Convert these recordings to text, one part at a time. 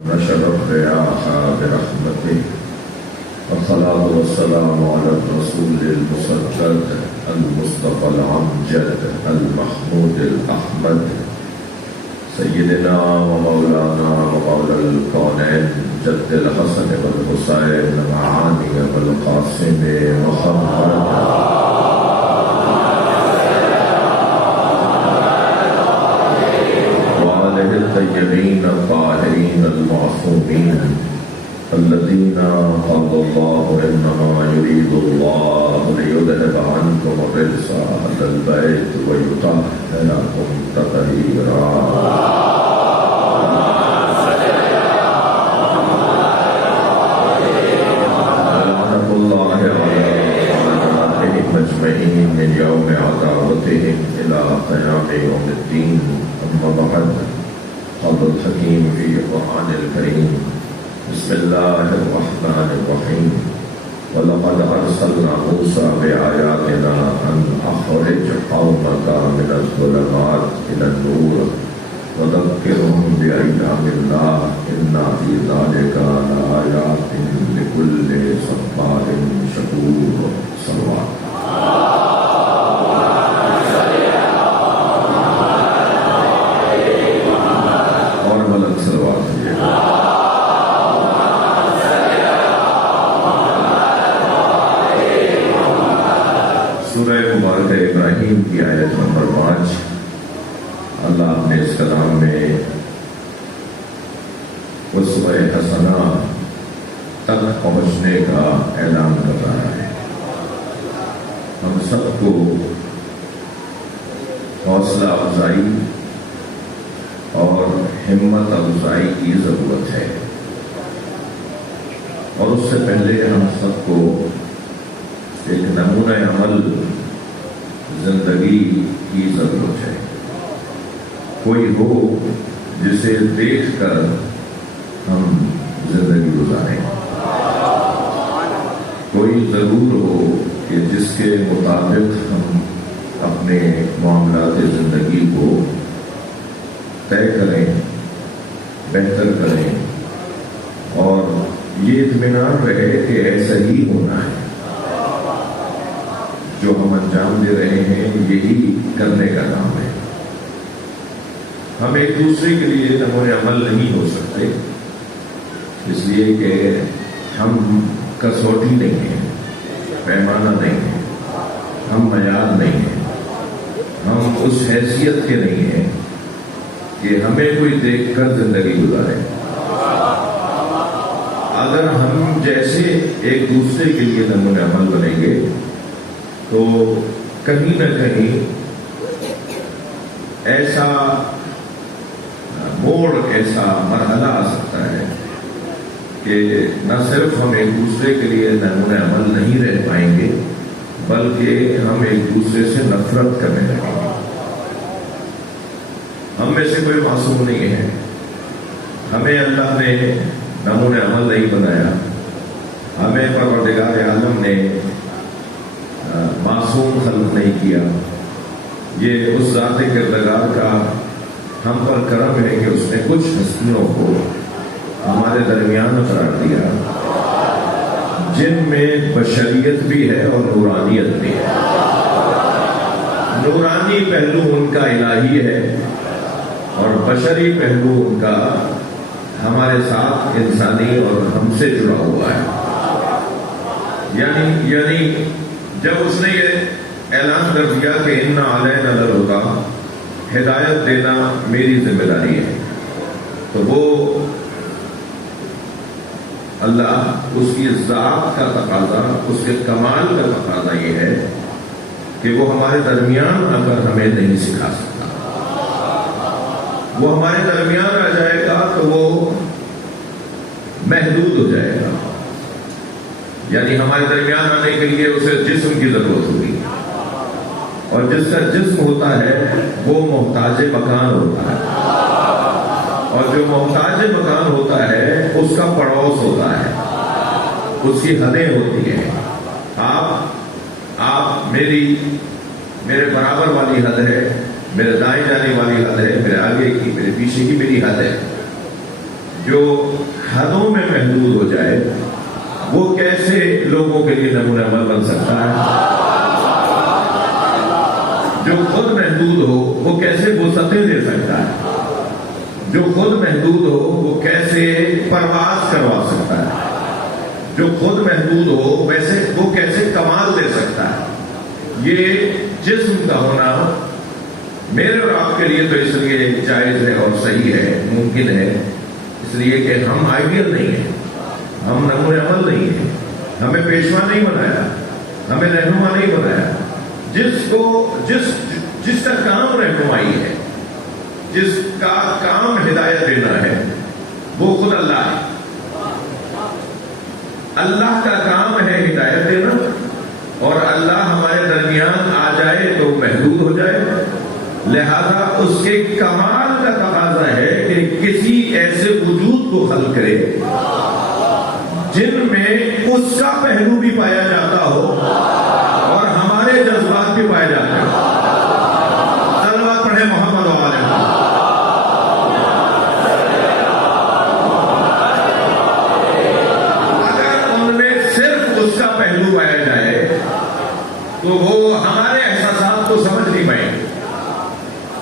نشر الرياح برحمته والصلاة والسلام على الرسول المسجد المصطفى الأمجد المحمود الأحمد سيدنا ومولانا ومولى الكونين جد الحسن والحسين معاني والقاسم محمد الطيبين الطاهرين المعصومين الذين قال الله إنما يريد الله ليذهب عنكم الرجس أهل البيت ويطهركم تطهيرا. لعنة الله على أعدائهم أجمعين من يوم عداوتهم إلى قيام يوم الدين. أما بعد، قال الحكيم في القرآن الكريم: بسم الله الرحمن الرحيم. ولقد أرسلنا موسى بآياتنا أن أخرج قومك من الظلمات إلى النور وذكرهم بأيام الله إن في ذلك لآيات لكل صبار شكور. صلوات. سورہ مبارکہ ابراہیم کی آیت نمبر 5، اللہ نے اس کلام میں اسوہ حسنہ تک پہنچنے کا اعلان کر رہا ہے. ہم سب کو حوصلہ افزائی اور ہمت افزائی کی ضرورت ہے، اور اس سے پہلے ہم سب کو ایک نمونہ عمل زندگی کی ضرورت ہے. کوئی ہو جسے دیکھ کر ہم زندگی گزاریں، کوئی ضرور ہو کہ جس کے مطابق ہم اپنے معاملات زندگی کو طے کریں، بہتر کریں، اور یہ اطمینان رہے کہ ایسا ہی ہونا ہے. جو ہم انجام دے رہے ہیں یہی کرنے کا نام ہے. ہم ایک دوسرے کے لیے نمونہ عمل نہیں ہو سکتے، اس لیے کہ ہم کسوٹی نہیں ہیں، پیمانہ نہیں ہے، ہم معیار نہیں ہیں، ہم اس حیثیت کے نہیں ہیں کہ ہمیں کوئی دیکھ کر زندگی گزارے. اگر ہم جیسے ایک دوسرے کے لیے نمونہ عمل بنیں گے تو کہیں نہ کہیں ایسا موڑ، ایسا مرحلہ آ سکتا ہے کہ نہ صرف ہم ایک دوسرے کے لیے نمونہ عمل نہیں رہ پائیں گے، بلکہ ہم ایک دوسرے سے نفرت کرنے لگیں گے. ہم میں سے کوئی معصوم نہیں ہے. ہمیں اللہ نے نمونہ عمل نہیں بنایا، ہمیں پروردگار عالم نے معصوم خلق نہیں کیا. یہ اس ذات کردگار کا ہم پر کرم ہے کہ اس نے کچھ ہستیوں کو ہمارے درمیان قرار دیا جن میں بشریت بھی ہے اور نورانیت بھی ہے. نورانی پہلو ان کا الہی ہے اور بشری پہلو ان کا ہمارے ساتھ انسانی اور ہم سے جڑا ہوا ہے. یعنی جب اس نے یہ اعلان کر دیا کہ اِنَّ عَلَيْنَا لَلْهُدَىٰ، ہدایت دینا میری ذمہ داری ہے، تو وہ اللہ، اس کی ذات کا تقاضا، اس کے کمال کا تقاضا یہ ہے کہ وہ ہمارے درمیان آ کر ہمیں نہیں سکھا سکتا. وہ ہمارے درمیان آ جائے گا تو وہ محدود ہو جائے گا. یعنی ہمارے درمیان آنے کے لیے اسے جسم کی ضرورت ہوگی، اور جس کا جسم ہوتا ہے وہ محتاج مکان ہوتا ہے، اور جو محتاج مکان ہوتا ہے اس کا پڑوس ہوتا ہے، اس کی حدیں ہوتی ہیں. آپ میرے برابر والی حد ہے، میرے دائیں جانے والی حد ہے، میرے آگے کی، میرے پیچھے کی میری حد ہے. جو حدوں میں محدود ہو جائے وہ کیسے لوگوں کے لیے نمونہ عمل بن سکتا ہے؟ جو خود محدود ہو وہ کیسے وسعتیں دے سکتا ہے؟ جو خود محدود ہو وہ کیسے پرواز کروا سکتا ہے؟ جو خود محدود ہو ویسے وہ کیسے کمال دے سکتا ہے؟ یہ جسم کا ہونا میرے اور آپ کے لیے تو اس لیے جائز ہے اور صحیح ہے، ممکن ہے، اس لیے کہ ہم آئیڈیل نہیں ہیں، ہم نمونہ عمل نہیں ہیں، ہمیں پیشوا نہیں بنایا، ہمیں رہنما نہیں بنایا۔ جس کا کام رہنمائی ہے، جس کا کام ہدایت دینا ہے، وہ خود اللہ ہے۔ اللہ کا کام ہے ہدایت دینا، اور اللہ ہمارے درمیان آ جائے تو محدود ہو جائے، لہذا اس کے کمال کا تقاضا ہے کہ کسی ایسے وجود کو خلق کرے جن میں اس کا پہلو بھی پایا جاتا ہو اور ہمارے جذبات بھی پائے جاتے ہیں۔ صلوات پڑھیں محمد و آل محمد۔ اگر ان میں صرف اس کا پہلو پایا جائے تو وہ ہمارے احساسات کو سمجھ نہیں پائیں گے،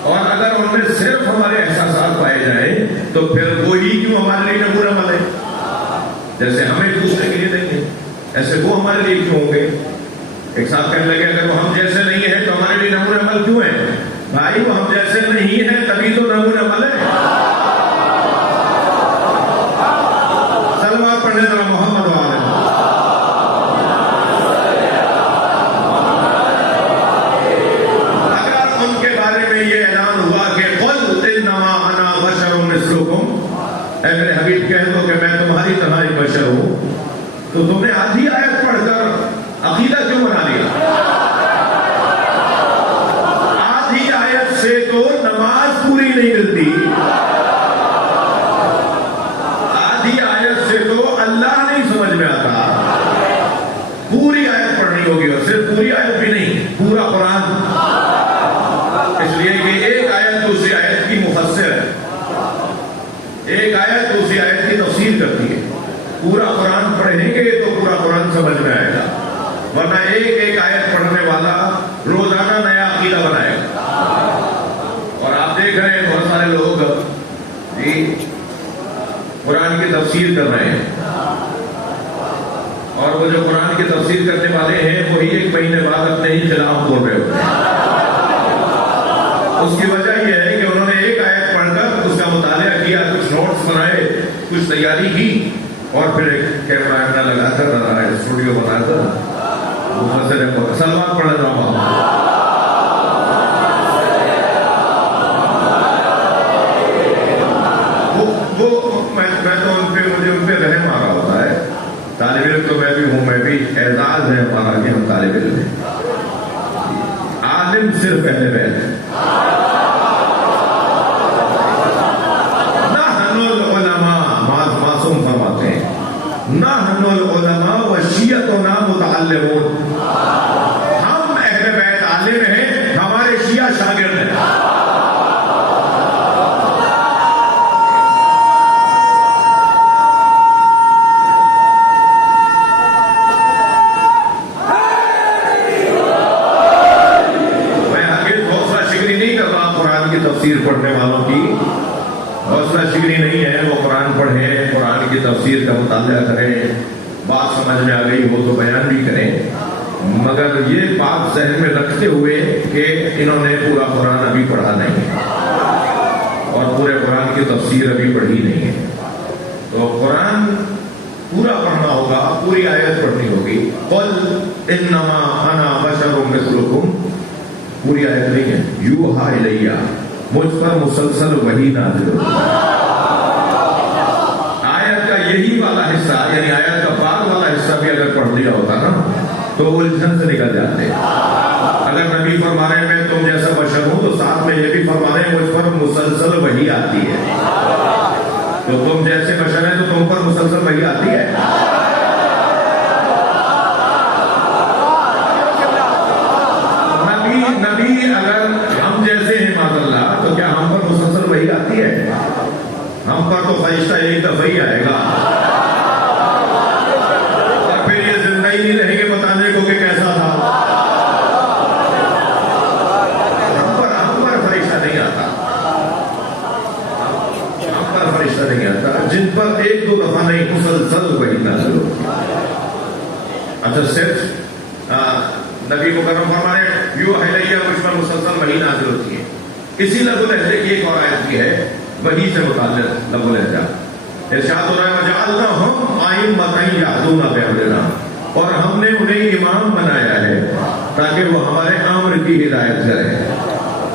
اور اگر ان میں صرف ہمارے احساسات پائے جائیں تو پھر وہی کیوں ہمارے لیے نمونہ عمل ہے؟ جیسے ہمیں دوسرے کے لیے نہیں ہے ایسے وہ ہمارے لیے کیوں ہوں گے؟ ایک صاحب کہنے لگے اگر وہ ہم جیسے نہیں ہیں تو ہمارے لیے نمونہ عمل کیوں ہے؟ بھائی وہ ہم جیسے نہیں ہیں تبھی تو نمونہ عمل ہے۔ صلوات پڑھنے ذرا محمد و آل محمد۔ اگر ان کے بارے میں یہ اعلان ہوا کہ قل انما انا بشر مثلکم، اے میرے حبیب کہہ دو کہ میں تمہاری طرح ایک بشر ہوں، تو تم نے آدھی آیت پڑھ کر عقیدہ کیوں بنا لیا؟ آدھی آیت سے تو نماز پوری نہیں ملتی، آدھی آیت سے تو اللہ نہیں سمجھ میں آتا، پوری آیت پڑھنی ہوگی، اور صرف پوری آیت بھی نہیں، پورا قرآن۔ اس لیے یہ ایک آیت دوسری آیت کی مفسر ہے، ایک آیت دوسری آیت کی تفسیر کرتی ہے۔ پورا قرآن پڑھیں گے تو پورا قرآن سمجھ میں آئے گا، ورنہ ایک ایک آیت پڑھنے والا روزانہ نیا عقیدہ بنائے گا۔ اور آپ دیکھ رہے ہیں بہت سارے لوگ قرآن کی تفسیر کر رہے ہیں، اور وہ جو قرآن کی تفسیر کرنے والے ہیں وہی ایک مہینے بعد اپنے ہی خلاف بول رہے ہوتے ہیں۔ اس کی وجہ یہ ہے کہ انہوں نے ایک آیت پڑھ کر اس کا مطالعہ کیا، کچھ نوٹس بنائے، کچھ تیاری کی، اور پھر ایک کیمرہ اپنا لگا کر اسٹوڈیو بنا کر سلمان پڑھ رہا ہوں۔ میں تو مجھے ان پہ رحم آ رہا ہوتا ہے۔ طالب علم تو میں بھی ہوں، میں بھی اعزاز ہے ہمارا کہ ہم طالب علم ہیں۔ عالم صرف اہل بیت ہے۔ نحن العلماء، معصوم فرماتے ہیں، نحن العلماء وشیعتنا متعلمون، ہم اہل بیت عالم ہیں، ہمارے شیعہ شاگرد ہیں۔ تفسیر پڑھنے والوں کی حوصلہ شکنی نہیں ہے، وہ قرآن پڑھیں، قرآن کی تفسیر کا مطالعہ کریں، بات سمجھ میں آ گئی وہ تو بیان بھی کریں، مگر یہ بات ذہن میں رکھتے ہوئے کہ انہوں نے پورا قرآن ابھی پڑھا نہیں ہے اور پورے قرآن کی تفسیر ابھی پڑھی نہیں ہے۔ تو قرآن پورا پڑھنا ہوگا، پوری آیت پڑھنی ہوگی۔ قل انما انا بشر مثلکم، پوری آیت نہیں ہے، یوحا الیہ، مجھ پر مسلسل وحی نازل ہوتی ہے۔ آیت کا یہی والا حصہ، یعنی آیت کا بعد والا حصہ بھی اگر پڑھ لیا ہوتا نا تو وہ الجھن سے نکل جاتے۔ اگر نبی فرما رہے ہیں میں تم جیسا بشر ہوں تو ساتھ میں یہ بھی فرما رہے ہیں مجھ پر مسلسل وحی آتی ہے، تو تم جیسے بشر ہیں تو تم پر مسلسل وحی آتی ہے۔ نبی اگر ہم جیسے ہیں معاذ اللہ تو کیا ہم پر مسلسل وحی آتی ہے؟ ہم پر تو فرشتہ ایک دفعہ پر ایک دو دفعہ نہیں، مسلسل وحی نازل ہوتی ہے۔ اچھا صرف نبی مکرم فرمانے یو الیہ، مجھ پر مسلسل وحی نازل ہوتی ہے۔ اسی لفظ لہجے کی ایک اور آیت کی ہے وحی سے متعلق لفظ لہجہ، ارشاد ہو رہا ہے وجعلناہم ائمۃ یہدون بامرنا، اور ہم نے انہیں امام بنایا ہے تاکہ وہ ہمارے امر کی ہدایت کریں۔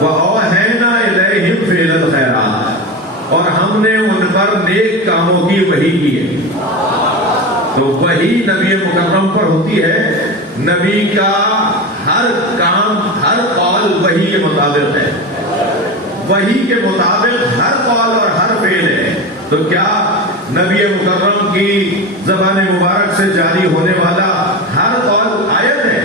وَأَوْحَيْنَا إِلَيْهِمْ فِعْلَ الْخَيْرَاتِ، اور ہم نے ان پر نیک کاموں کی وحی کی ہے۔ تو وحی نبی مکرم پر ہوتی ہے، نبی کا ہر کام ہر قول وحی کے مطابق ہے، وحی کے مطابق ہر قول اور ہر فعل ہے۔ تو کیا نبی مکرم کی زبان مبارک سے جاری ہونے والا ہر قول آیت ہے؟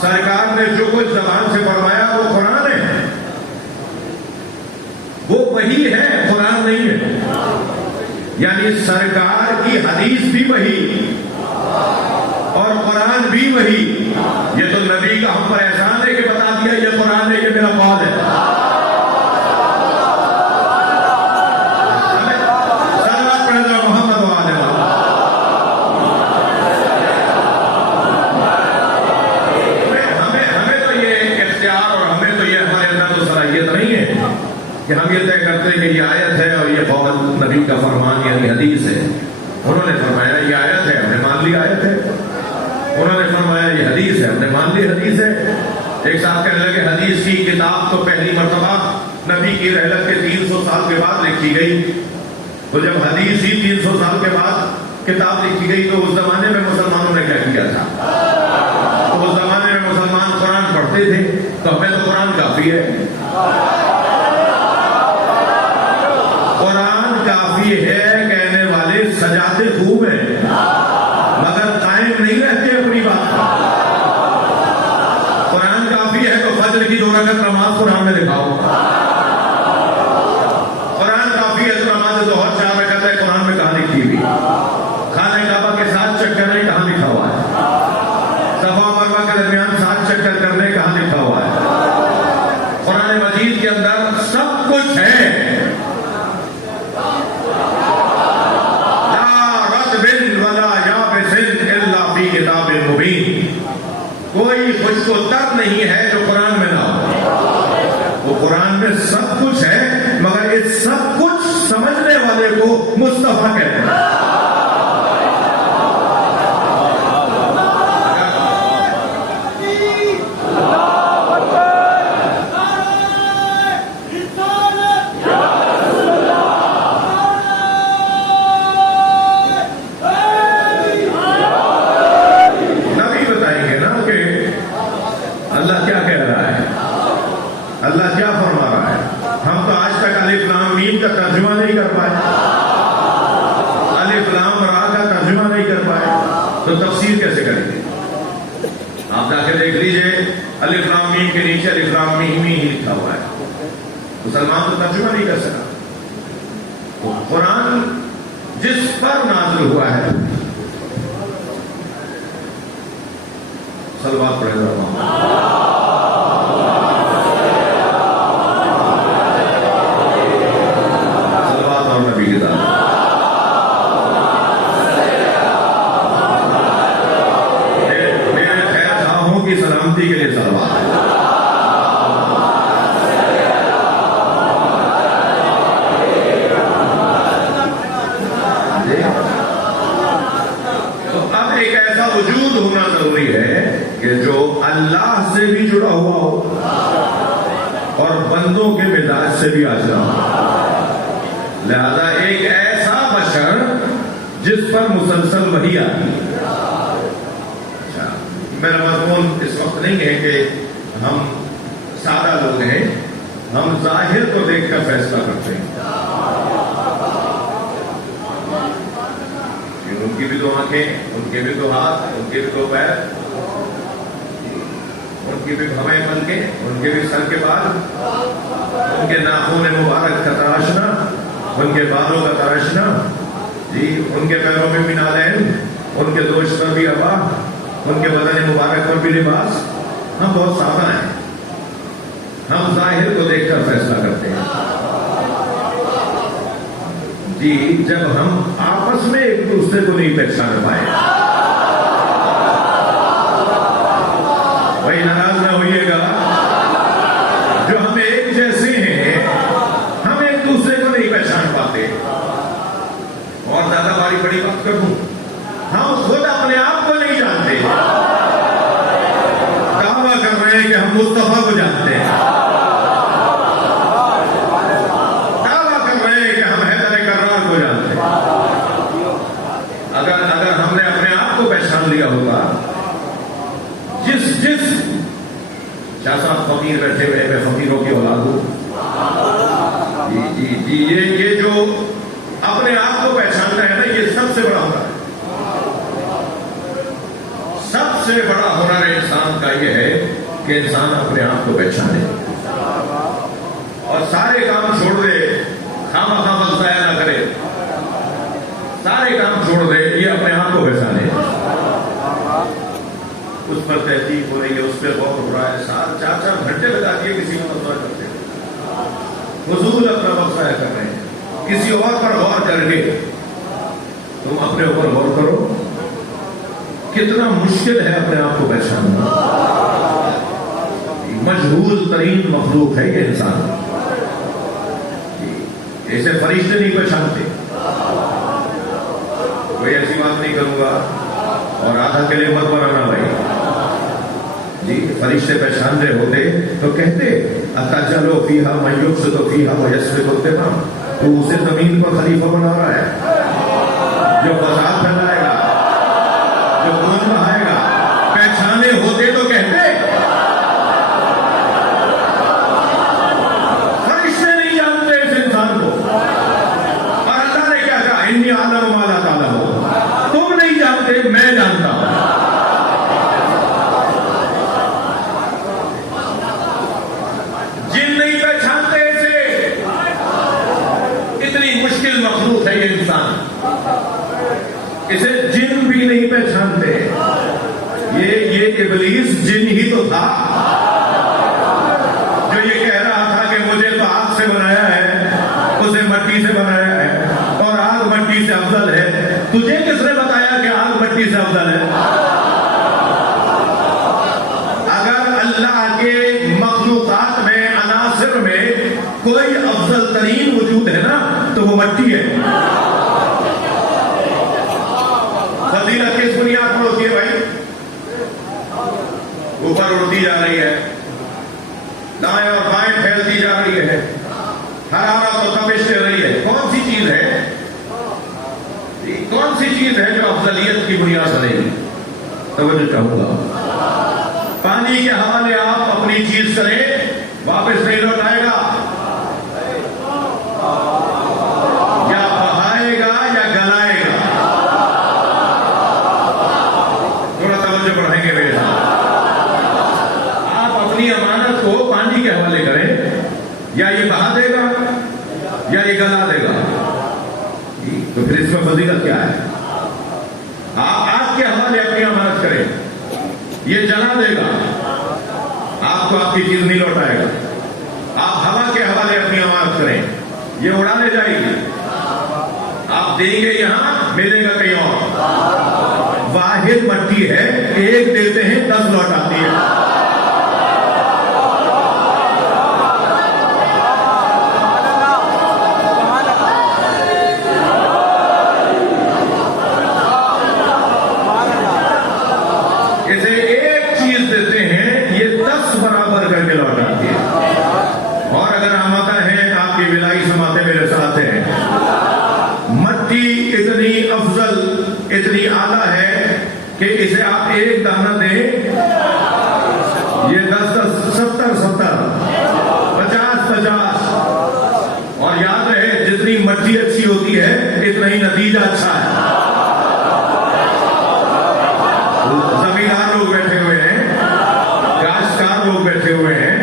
سرکار نے جو کچھ زبان سے فرمایا وہ قرآن ہے، وہ وحی ہے، قرآن نہیں ہے۔ یعنی سرکار کی حدیث بھی وحی اور قرآن بھی وحی۔ یہ تو نبی کا ہم پر احسان ہے کہ بتا دیا یہ قرآن ہے، یہ میرا قول ہے۔ کہ ہم یہ طے کرتے ہیں کہ یہ آیت ہے اور یہ قول نبی کا فرمان یعنی حدیث ہے۔ انہوں نے فرمایا یہ آیت ہے، ہم نے مان لی آیت ہے۔ انہوں نے فرمایا یہ حدیث ہے، ہم نے مان لی حدیث ہے۔ ایک صاحب کہنے لگے حدیث کی کتاب تو پہلی مرتبہ نبی کی رحلت کے 300 سال کے بعد لکھی گئی، تو جب حدیث ہی 300 سال کے بعد کتاب لکھی گئی تو اس زمانے میں مسلمانوں نے کیا کیا تھا؟ تو اس زمانے میں مسلمان قرآن پڑھتے تھے، تو ہمیں تو قرآن کافی ہے۔ قرآن کافی ہے کہنے والے سجاتے خوب ہیں مگر قائم نہیں رہتے اپنی بات پر۔ قرآن کافی ہے تو فجر کی 2 رکعت نماز قرآن میں دکھاؤ۔ قرآن کافی ہے تو نماز ظہر 4 رکعت ہے، قرآن میں کہاں لکھی ہوئی؟ خانہ کعبہ کے 7 چکر ہے، کہاں لکھا ہوا ہے؟ صفا و مروہ کے درمیان 7 چکر کرنے کہاں لکھا ہوا ہے؟ قرآن مجید کے اندر سب کچھ ہے۔ کوئی خشک و تر نہیں ہے جو قرآن میں نہ ہو۔ وہ قرآن میں سب کچھ ہے مگر اس سب کچھ سمجھنے والے کو مصطفیٰ کہتے ہیں۔ اللہ کیا فرما رہا ہے؟ ہم تو آج تک الف لام میم کا ترجمہ نہیں کر پائے، الف لام را کا ترجمہ نہیں کر پائے، تو تفسیر کیسے کریں گے؟ آپ جا کے دیکھ لیجئے الف لام میم کے نیچے الف لام میم ہی لکھا ہوا ہے، مسلمان تو ترجمہ نہیں کر سکا۔ تو قرآن جس پر نازل ہوا ہے، صلوات پڑھے ذرا۔ سلامتی کے لیے صلوات ہے۔ تو اب ایک ایسا وجود ہونا ضروری ہے کہ جو اللہ سے بھی جڑا ہوا ہو اور بندوں کے مزاج سے بھی آشنا ہو۔ لہذا ایک ایسا بشر جس پر مسلسل وحی آتی ہے۔ میرا مضمون اس وقت نہیں ہے کہ ہم سادہ لوگ ہیں، ہم ظاہر کو دیکھ کر فیصلہ کرتے ہیں۔ ان کی بھی 2 آنکھیں، ان کے بھی 2 ہاتھ، ان کے بھی 2 پیر، ان کی بھی بھویں پلکیں، ان کے بھی سر کے بال، ان کے ناخن مبارک کا تراشنا، ان کے بالوں کا تراشنا، جی ان کے پیروں میں بھی نالین، ان کے دوش پر بھی ابا، ان کے بدن مبارک پر بھی لباس۔ ہم بہت سادہ ہیں، ہم ظاہر کو دیکھ کر فیصلہ کرتے ہیں۔ جی جب ہم آپس میں ایک دوسرے کو نہیں پہچان پائے. بھائی ناراض نہ ہوئیے گا، جو ہم ایک جیسے ہیں ہم ایک دوسرے کو نہیں پہچان پاتے. اور زیادہ بڑی بات کروں، ہم خود اپنے آپ کو نہیں جانتے. دعویٰ کر رہے ہیں کہ ہم مصطفیٰ کو جانتے ہیں، دعویٰ کر رہے ہیں کہ ہم حیدر کرار کو جانتے ہیں. اگر ہم نے اپنے آپ کو پہچان لیا ہوگا، جس شاہ صاحب فقیر بیٹھے ہوئے میں فقیروں کی اولاد ہوں. جی یہ جو اپنے آپ کو پہچاننا ہے نا، یہ سب سے بڑا ہنر ہے. سب سے بڑا ہنر انسان کا یہ ہے کہ انسان اپنے آپ کو پہچانے اور سارے کام چھوڑ دے. خواہ وقت ضائع نہ کرے، سارے کام چھوڑ دے، یہ اپنے آپ کو پہچانے. اس پر تحقیق ہو رہی ہے، اس پہ غور ہو رہا ہے، 4 گھنٹے لگا دیے کسی کو مشورہ کرتے ہیں، فضول اپنا وقت ضائع کر رہے ہیں. کسی اور پر غور کر کے تم اپنے اوپر غور کرو. کتنا مشکل ہے اپنے آپ کو پہچاننا. مجہول ترین مخلوق ہے یہ انسان. ایسے فرشتے نہیں پہچانتے. کوئی ایسی بات نہیں کروں گا اور آدھا کے لیے مت بنانا بھائی. جی فرشتے پہچان رہے ہوتے تو کہتے اتجعل فیہا من یفسد فیہا ویسفک الدماء. تو اسے زمین پر خلیفہ بنا رہا ہے جو فساد پھیلائے گا، جو خون بہائے گا. پہچانے ہوتے تو کہتے فرشتے نہیں جانتے اس انسان کو. اور اللہ نے کیا کہا، انی اعلم ما لا تعلمون. تم نہیں جانتے، میں جانتا ہوں. جن نہیں پہچانتے اسے. اتنی مشکل مخلوق ہے یہ انسان، اسے جن بھی نہیں پہچانتے. یہ ابلیس جن ہی تو تھا جو یہ کہہ رہا تھا کہ مجھے تو آگ سے بنایا ہے، اسے مٹی سے بنایا ہے، اور آگ مٹی سے افضل ہے. تجھے کس نے بتایا کہ آگ مٹی سے افضل ہے؟ اگر اللہ کے مخلوقات میں، عناصر میں کوئی افضل ترین وجود ہے نا تو وہ مٹی ہے. فضیلت کس بنیاد پر ہوتی ہے بھائی؟ اوپر اڑتی جا رہی ہے، دائیں اور بائیں پھیلتی جا رہی ہے، حرارت و تپش دے رہی ہے. کون سی چیز ہے، کون سی چیز ہے جو افضلیت کی بنیاد بنے گی؟ توجہ چاہوں گا. پانی کے حوالے آپ اپنی چیز کریں، واپس نہیں لوٹ آئے گا. یا بہائے گا یا گلائے گا. تھوڑا توجہ بڑھائیں گے میرے ساتھ. آپ اپنی امانت کو پانی کے حوالے کریں، یا یہ بہا دے گا یا یہ گلا دے گا. تو پھر اس میں فضیلت کیا ہے؟ آپ آگ کے حوالے اپنی امانت کریں، یہ جلا دے گا، آپ کو آپ کی چیز نہیں لوٹائے گا. آپ ہوا کے حوالے اپنی امانت کریں، یہ اڑا لے جائے گی. آپ دیں گے یہاں، ملے گا کہیں اور. واحد مٹی ہے، ایک دیتے ہیں 10 لوٹاتی ہے. اتنی اعلیٰ ہے کہ اسے آپ ایک دانہ دیں، یہ 10 70 50. اور یاد رہے جتنی مٹی اچھی ہوتی ہے اتنا ہی نتیجہ اچھا ہے. زمیندار لوگ بیٹھے ہوئے ہیں، کاشتکار لوگ بیٹھے ہوئے ہیں.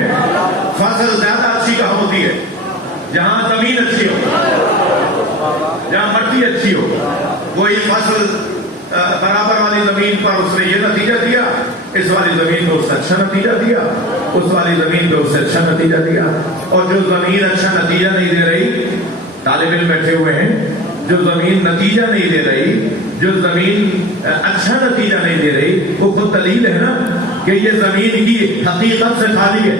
فصل زیادہ اچھی کہاں ہوتی ہے؟ جہاں زمین اچھی ہو، جہاں مٹی اچھی ہو. کوئی فصل برابر والی زمین پر اس نے یہ نتیجہ دیا، اس والی زمین پہ اس سے اچھا نتیجہ دیا، اس والی زمین پہ اس سے اچھا نتیجہ دیا. اور جو زمین اچھا نتیجہ نہیں دے رہی، طالب علم بیٹھے ہوئے ہیں جو زمین نتیجہ نہیں دے رہی، جو زمین اچھا نتیجہ نہیں دے رہی، وہ خود دلیل ہے نا کہ یہ زمین کی حقیقت سے خالی ہے.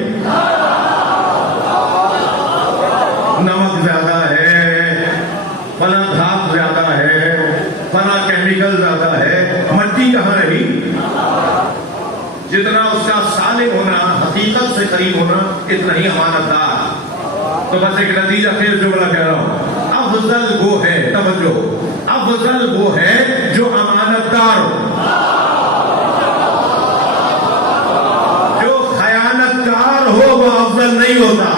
نمک زیادہ ہے، فلاں دھات زیادہ ہے، فلاں کیمیکل زیادہ ہے، مٹی کہاں رہی؟ جتنا اس کا صالح ہونا، حقیقت سے قریب ہونا، اتنا ہی امانت دار. تو بس ایک نتیجہ خیز جملہ کہہ رہا ہوں، افضل وہ ہے، توجہ، افضل وہ ہے جو امانت دار ہو. جو خیانت کار ہو وہ افضل نہیں ہوتا.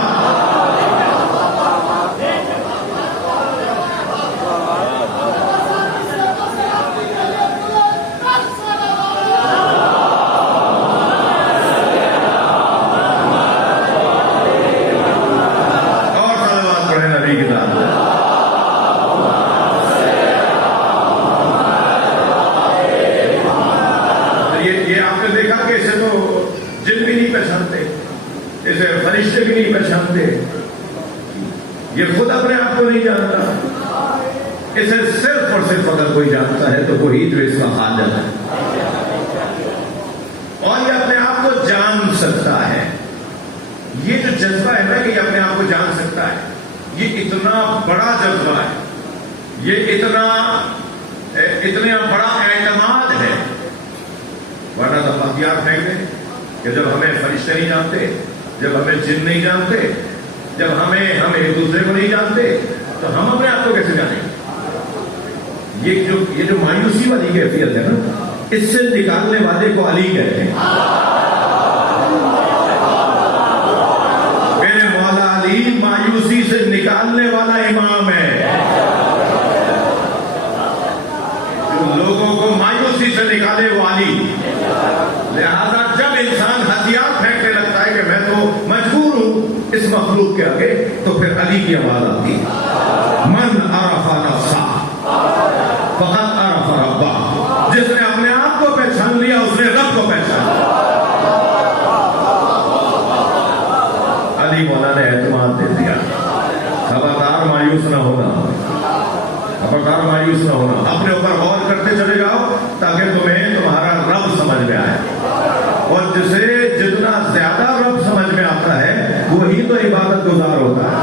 اسے فرشتے بھی نہیں پہچانتے، یہ خود اپنے آپ کو نہیں جانتا، اسے صرف اور صرف اگر کوئی جانتا ہے تو وہی جو اس کا حاجت ہے، اور یہ اپنے آپ کو جان سکتا ہے. یہ جو جذبہ ہے نا کہ یہ اپنے آپ کو جان سکتا ہے، یہ اتنا بڑا جذبہ ہے، یہ اتنا بڑا اعتماد ہے. ورنہ تو ہتھیار پھینک دیں کہ جب ہمیں فرشتے نہیں جانتے، جب ہمیں جن نہیں جانتے، جب ہم ایک دوسرے کو نہیں جانتے، تو ہم اپنے آپ کو کیسے جانیں؟ یہ جو مایوسی والی کیفیت ہے نا، اس سے نکالنے والے کو علی کہتے ہیں. میرے مولا علی مایوسی سے نکالنے والا امام ہے، جو لوگوں کو مایوسی سے نکالے وہ علی. لہذا جب انسان ہتھیار پھینکنے لگتا ہے کہ میں تو مجبور ہوں اس مخلوق کے آگے، تو پھر علی کی آواز آتی ہے، من عرف نفسہ فقط عرف ربہ. جس نے اپنے آپ کو پہچان لیا اس نے رب کو پہچان لیا. علی مولا نے اعتماد دے دیا. خبردار مایوس نہ ہونا، خبردار مایوس نہ ہونا. اپنے اوپر غور کرتے چلے جاؤ تاکہ تمہیں تمہارا رب سمجھ میں آئے، اور جسے جتنا زیادہ رب سمجھ میں آتا ہے وہی تو عبادت گزار ہوتا ہے.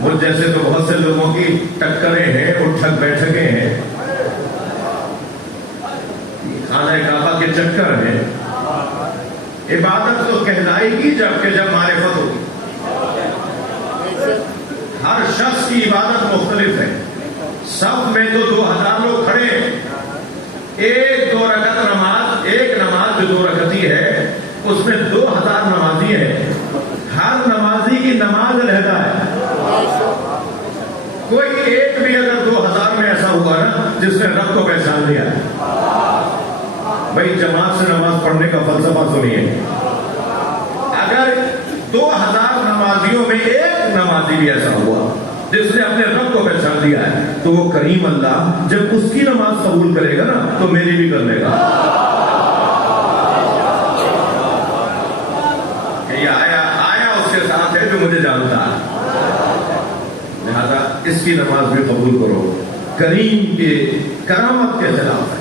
مجھ جیسے تو بہت سے لوگوں کی ٹکریں ہیں، اٹھک بیٹھکیں ہیں، خانہ کعبہ کے چکر ہیں. عبادت تو کہلائے گی جب معرفت ہوگی. ہر شخص کی عبادت مختلف ہے. سب میں تو 2000 لوگ کھڑے ہیں، ایک 2 رکعت نماز، ایک نماز جو 2 رکعتی ہے اس میں 2000 نمازی ہیں. ہر نمازی کی نماز علیحدہ ہے. کوئی ایک بھی اگر 2000 میں ایسا ہوا نا جس نے رب کو پہچان لیا، بھائی جماعت سے نماز پڑھنے کا فلسفہ سنیے. اگر 2000 نمازیوں میں ایک نمازی بھی ایسا ہوا جس نے اپنے رب کو پہچان لیا ہے، تو وہ کریم اللہ جب اس کی نماز قبول کرے گا نا تو میری بھی کر لے گا. کہ یہ آیا اس کے ساتھ ہے جو مجھے جانتا ہے، لہذا اس کی نماز بھی قبول کرو. کریم کے کرامت کے خلاف ہے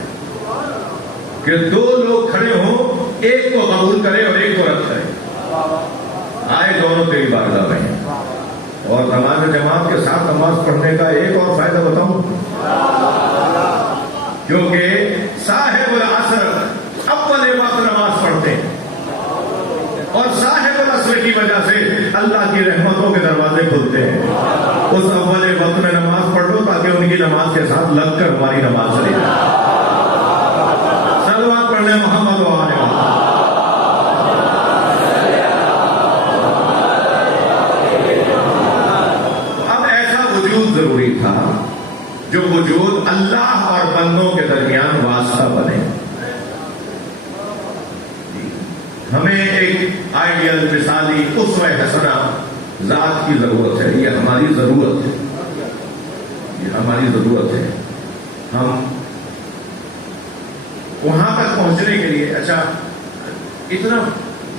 کہ 2 لوگ کھڑے ہوں، ایک کو قبول کرے اور ایک کو رد کرے. آئے دونوں تیری بارگاہ میں. اور نماز جماعت کے ساتھ نماز پڑھنے کا ایک اور فائدہ بتاؤں، کیونکہ صاحب العصر اول وقت نماز پڑھتے ہیں، اور صاحب العصر کی وجہ سے اللہ کی رحمتوں کے دروازے کھلتے ہیں. اس اول وقت میں نماز پڑھ لو تاکہ ان کی نماز کے ساتھ لگ کر ہماری نماز چلی جائے. صلوات پڑھنے محمد و آلہ محمد. ضروری تھا جو وجود اللہ اور بندوں کے درمیان واسطہ بنے. ہمیں ایک آئیڈیل، مثالی، اسوہ حسنہ ذات کی ضرورت ہے. یہ ہماری ضرورت ہے، یہ ہماری ضرورت ہے. ہم وہاں تک پہنچنے کے لیے اچھا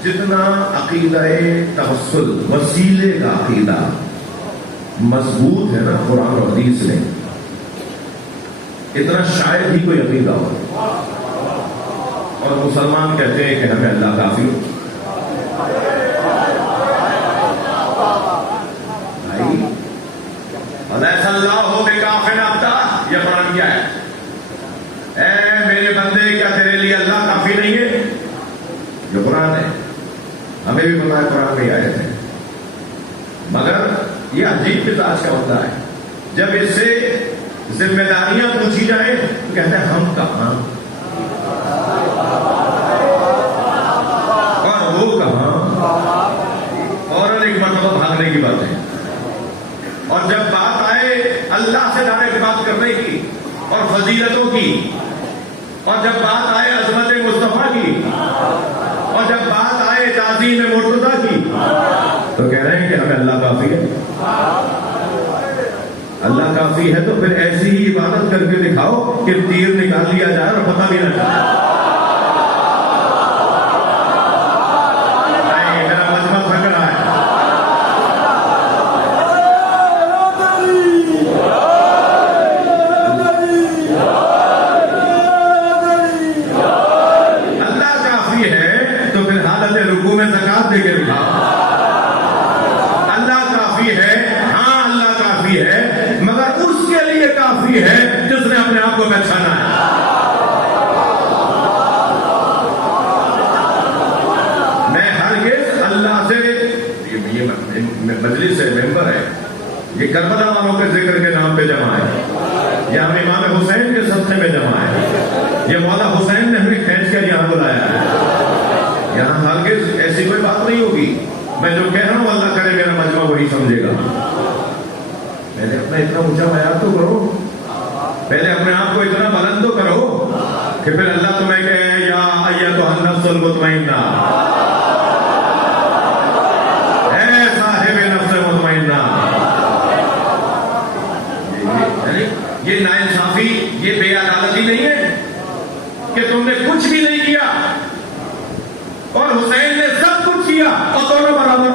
جتنا عقیدہ توسل، وسیلے کا عقیدہ، مضبوط ہے نا قرآن اور حدیث میں، اتنا شاید ہی کوئی عقیدہ ہو، اور مسلمان کہتے ہیں کہ ہمیں اللہ کافی ہو۔ بھائی الیس اللہ بکاف عبدہ، یہ قرآن کیا ہے؟ اے میرے بندے، کیا تیرے لیے اللہ کافی نہیں ہے؟ یہ قرآن ہے، ہمیں بھی پتا ہے قرآن میں آیت ہے، مگر یہ عجیب مزاج کا ہوتا ہے، جب اس سے ذمہ داریاں پوچھی جائیں تو کہتے ہیں ہم کہاں اور وہ کہاں، اور ایک مرتبہ بھاگنے کی بات ہے۔ اور جب بات آئے اللہ سے ڈائریکٹ بات کرنے کی اور فضیلتوں کی، اور جب بات آئے عظمت مصطفیٰ کی، اور جب بات آئے تعظیم مرتضیٰ کی، تو کہہ رہے ہیں کہ ہمیں اللہ کافی ہے۔ اللہ کافی ہے تو پھر ایسی ہی عبادت کر کے دکھاؤ کہ تیر نکال لیا جائے اور پتہ بھی نہ چلے۔ نہیں، میرا مجمع تھک رہا ہے۔ اللہ کافی ہے تو پھر حالت رکوع میں زکات دے کے دکھاؤ۔ اللہ کافی ہے، ہاں اللہ کافی ہے، مگر اس کے لیے کافی ہے جس نے اپنے آپ کو پہچانا ہے۔ میں ہرگز اللہ سے، یہ مجلس ہے، ممبر ہے، یہ کربلا والوں کے ذکر کے نام پہ جمع ہے، یا ہم امام حسین کے صدقے میں جمع ہے، یہ مولا حسین نے ہمیں کھینچ کر یہاں بلایا ہے۔ یہاں ہرگز ایسی کوئی بات نہیں ہوگی۔ میں جو کہہ رہا ہوں اللہ کرے میرا مجمع وہی سمجھے گا۔ پہلے اپنا اتنا اونچا معیار تو کرو، پہلے اپنے آپ کو اتنا بلند تو کرو کہ پھر اللہ تمہیں کہے یا ایتھا النفس المطمئنہ، اے صاحب نفس مطمئنہ۔ یہ ناانصافی، یہ بے عدالتی نہیں ہے کہ تم نے کچھ بھی نہیں کیا اور حسین نے سب کچھ کیا اور دونوں برابر۔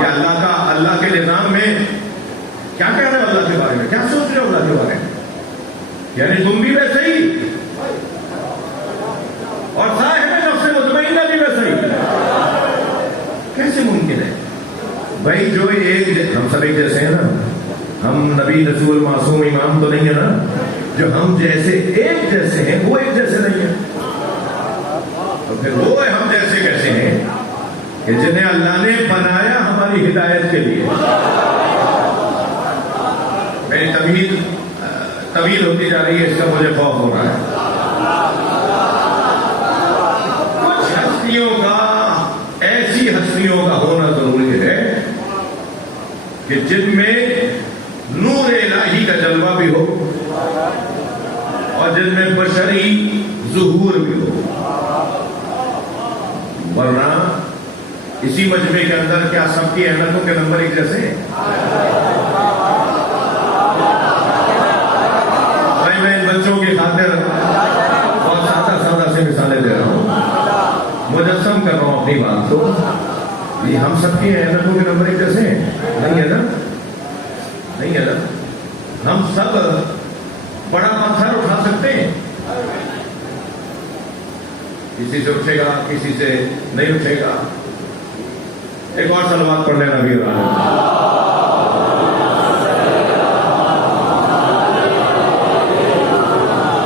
یہ اللہ کے نظام میں کیا کہہ رہے ہو اللہ کے بارے میں، کیا سوچ رہے ہو اللہ کے بارے میں؟ یعنی تم بھی ویسے ہی اور صاحب نفس مطمئنہ بھی ویسے ہی، کیسے ممکن ہے؟ بھائی جو ہم سب ایک جیسے ہیں نا، ہم نبی رسول معصوم امام تو نہیں ہے نا، جو ہم جیسے ایک جیسے ہیں وہ ایک جیسے نہیں ہیں، تو پھر وہ ہم جیسے کیسے ہیں کہ جنہیں اللہ نے بنایا ہماری ہدایت کے لیے۔ میری طویل ہوتی جا رہی ہے، اس کا مجھے خوف ہو رہا ہے۔ کچھ ہستیوں کا، ایسی ہستیوں کا ہونا ضروری ہے کہ جن میں نور الہی کا جلوہ بھی ہو اور جن میں بشری ظہور بھی ہو، ورنہ اسی مجمع کے اندر کیا سب کی احمدوں کے نمبر ایک جیسے ہیں؟ بھائی میں ان بچوں کی خاطر بہت سادہ سے مثالیں دے رہا ہوں، مجسم کر رہا ہوں اپنی بات کو۔ یہ ہم سب کی احمدوں کے نمبر ایک جیسے ہیں؟ نہیں ہے نا، نہیں ہے نا۔ ہم سب بڑا پتھر اٹھا سکتے ہیں، کسی سے اٹھے گا، کسی سے نہیں اٹھے گا۔ ایک اور صلوات پڑھ لینا بھی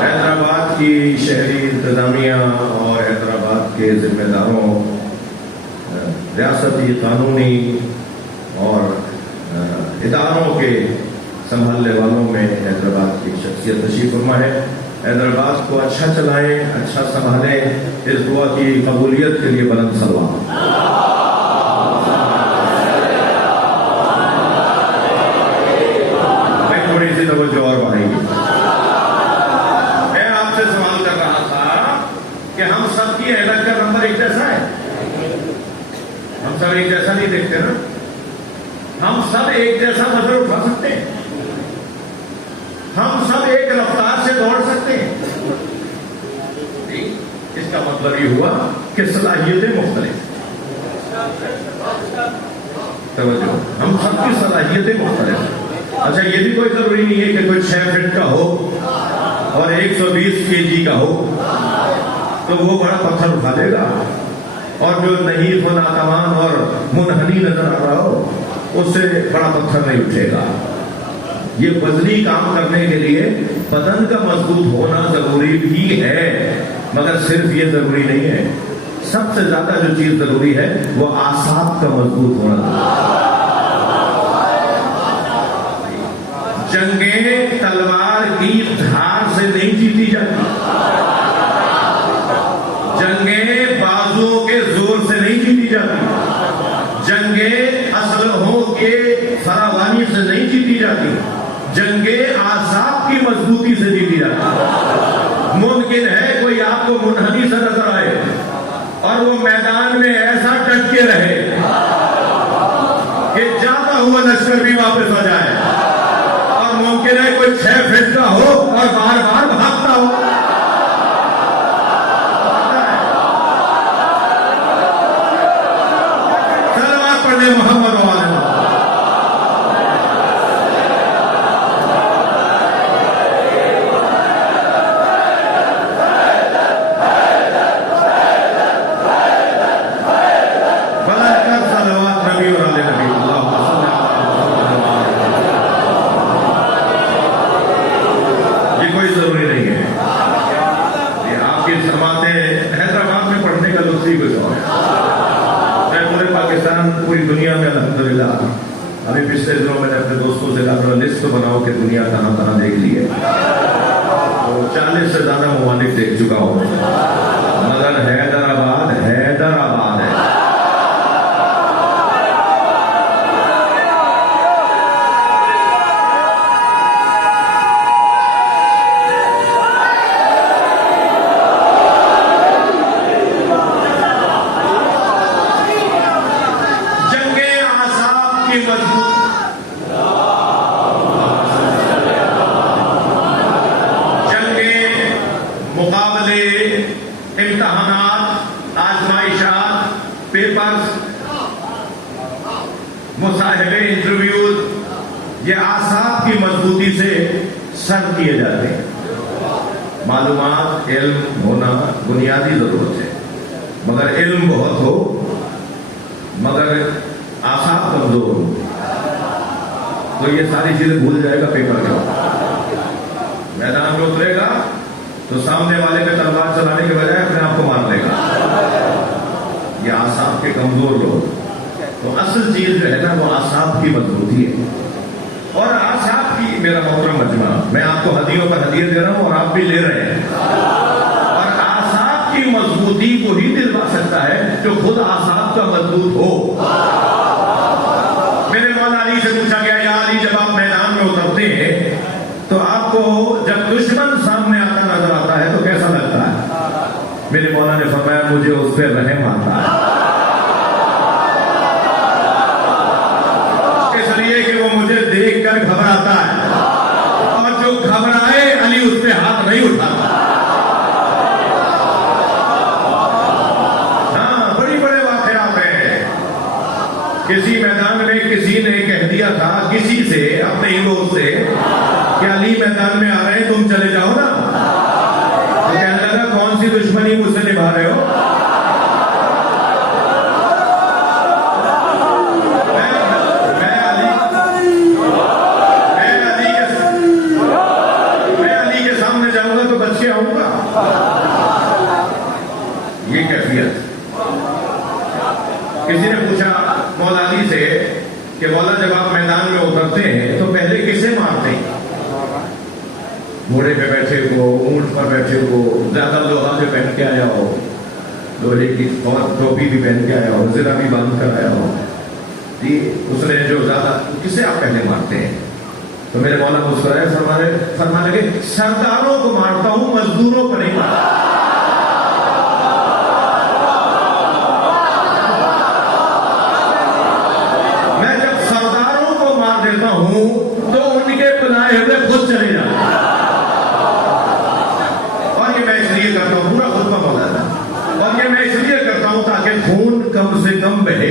حیدرآباد کی شہری انتظامیہ اور حیدرآباد کے ذمہ داروں، ریاستی قانونی اور اداروں کے سنبھالنے والوں میں حیدرآباد کی شخصیت تشریف فرما ہے۔ حیدرآباد کو اچھا چلائیں، اچھا سنبھالیں، اس دعا کی قبولیت کے لیے بلند صلوات۔ میں تھوڑی سی توجہ اور بڑھائیں گے۔ میں آپ سے سوال کر رہا تھا کہ ہم سب کی احمد کا نمبر ایک جیسا ہے؟ ہم سب ایک جیسا نہیں دیکھتے نا، ہم سب ایک جیسا نظر اٹھا سکتے ہیں، ہم سب ایک رفتار سے دوڑ سکتے ہیں۔ اس کا مطلب یہ ہوا کہ صلاحیتیں مختلف ہیں۔ توجہ، ہم سب کی صلاحیتیں مختلف ہیں۔ اچھا یہ بھی کوئی ضروری نہیں ہے کہ کوئی 6 فٹ کا ہو اور 120 kg کا ہو تو وہ بڑا پتھر اٹھا لے گا، اور جو نہیں و ناتوان اور منحنی نظر آ رہا ہو اس سے بڑا پتھر نہیں اٹھے گا۔ یہ وزنی کام کرنے کے لیے بدن کا مضبوط ہونا ضروری بھی ہے، مگر صرف یہ ضروری نہیں ہے، سب سے زیادہ جو چیز ضروری ہے وہ اعصاب کا مضبوط ہونا ضروری ہے۔ جنگیں تلوار کی دھار سے نہیں جیتی جاتی، جنگیں بازوؤں کے زور سے نہیں جیتی جاتی، جنگیں اسلحوں کے فراوانی سے نہیں جیتی جاتی، جنگیں اعصاب کی مضبوطی سے جیتی جاتی۔ ممکن ہے کوئی آپ کو منحنی سے نظر آئے اور وہ میدان میں ایسا ڈٹ کے رہے کہ جاتا ہوا لشکر بھی واپس آ جائے، اور ممکن ہے کوئی 6 فٹ کا ہو اور بار بار بھاگتا ہو۔ صلوات پڑھنے محمد و آل محمد۔ پوری دنیا میں الحمدللہ ابھی پچھلے دنوں میں نے اپنے دوستوں سے کہا لسٹ بناؤ کہ دنیا کہاں کہاں دیکھ لی ہے، تو 40 سے زیادہ ممالک دیکھ چکا ہوں، مگر حیدرآباد ہے۔ امتحانات، آزمائشات، پیپرز، مصاحبے، انٹرویوز، یہ اعصاب کی مضبوطی سے سر کیے جاتے ہیں۔ معلومات، علم ہونا بنیادی ضرورت ہے، مگر علم بہت ہو مگر اعصاب کمزور ہو تو یہ ساری چیزیں بھول جائے گا۔ پیپر کا میدان میں اترے گا تو سامنے والے پہ تلوار چلانے کے بجائے اپنے آپ کو مار لے گا۔ یہ اعصاب کے کمزور لوگ، تو اصل چیز جو ہے نا وہ اعصاب کی مضبوطی ہے، اور اعصاب کی میرا محترم مجمع، میں آپ کو ہدیوں پر ہدیے دے رہا ہوں اور آپ بھی لے رہے ہیں، اور اعصاب کی مضبوطی کو ہی دلوا سکتا ہے جو خود اعصاب کا مضبوط ہو۔ میرے مولا علی سے پوچھا گیا، یا علی جب آپ میدان میں اترتے ہیں تو آپ کو جب دشمن سامنے آتا نظر آتا ہے تو کیسا لگتا ہے؟ میرے مولا نے فرمایا مجھے اس پہ رحم آتا ہے، اس لیے کہ وہ مجھے دیکھ کر گھبراتا ہے، اور جو گھبرائے علی اس پہ ہاتھ نہیں اٹھاتا۔ ہاں بڑی بڑے واقعات ہیں۔ کسی میدان میں کسی نے کہہ دیا تھا کسی سے، اپنے ہی دوست سے، کہ علی میدان میں آ رہے ہیں تم چلے جاؤ نا، تو کہنے لگا کون سی دشمنی مجھ سے نبھا رہے ہو؟ میں علی کے سامنے جاؤں گا تو بچ کے آؤں گا۔ یہ کیفیت۔ کسی نے پوچھا مولا علی سے کہ مولا جب آپ میدان میں اترتے ہیں تو پہلے کسے مارتے ہیں؟ گھوڑے پہ بیٹھے ہو، اونٹ پر بیٹھے ہو، زیادہ لوہا پہ پہن کے آیا ہو، لوہے کی اور ٹوپی بھی پہن کے آیا ہو، زرہ بھی باندھ کر آیا ہو، جی اس نے جو زیادہ کسے آپ پہلے مارتے ہیں؟ تو میرے مولا مسکرائے، فرمانے لگے سرداروں کو مارتا ہوں، مزدوروں کو نہیں مارتا۔ میں جب سرداروں کو مار دیتا ہوں تو ان کے بنائے ہوئے خود چلے جاتے ہیں، کرتا ہوں پورا خطبہ مولانا، اور یہ میں اس لیے کرتا ہوں تاکہ خون کم سے کم بہے۔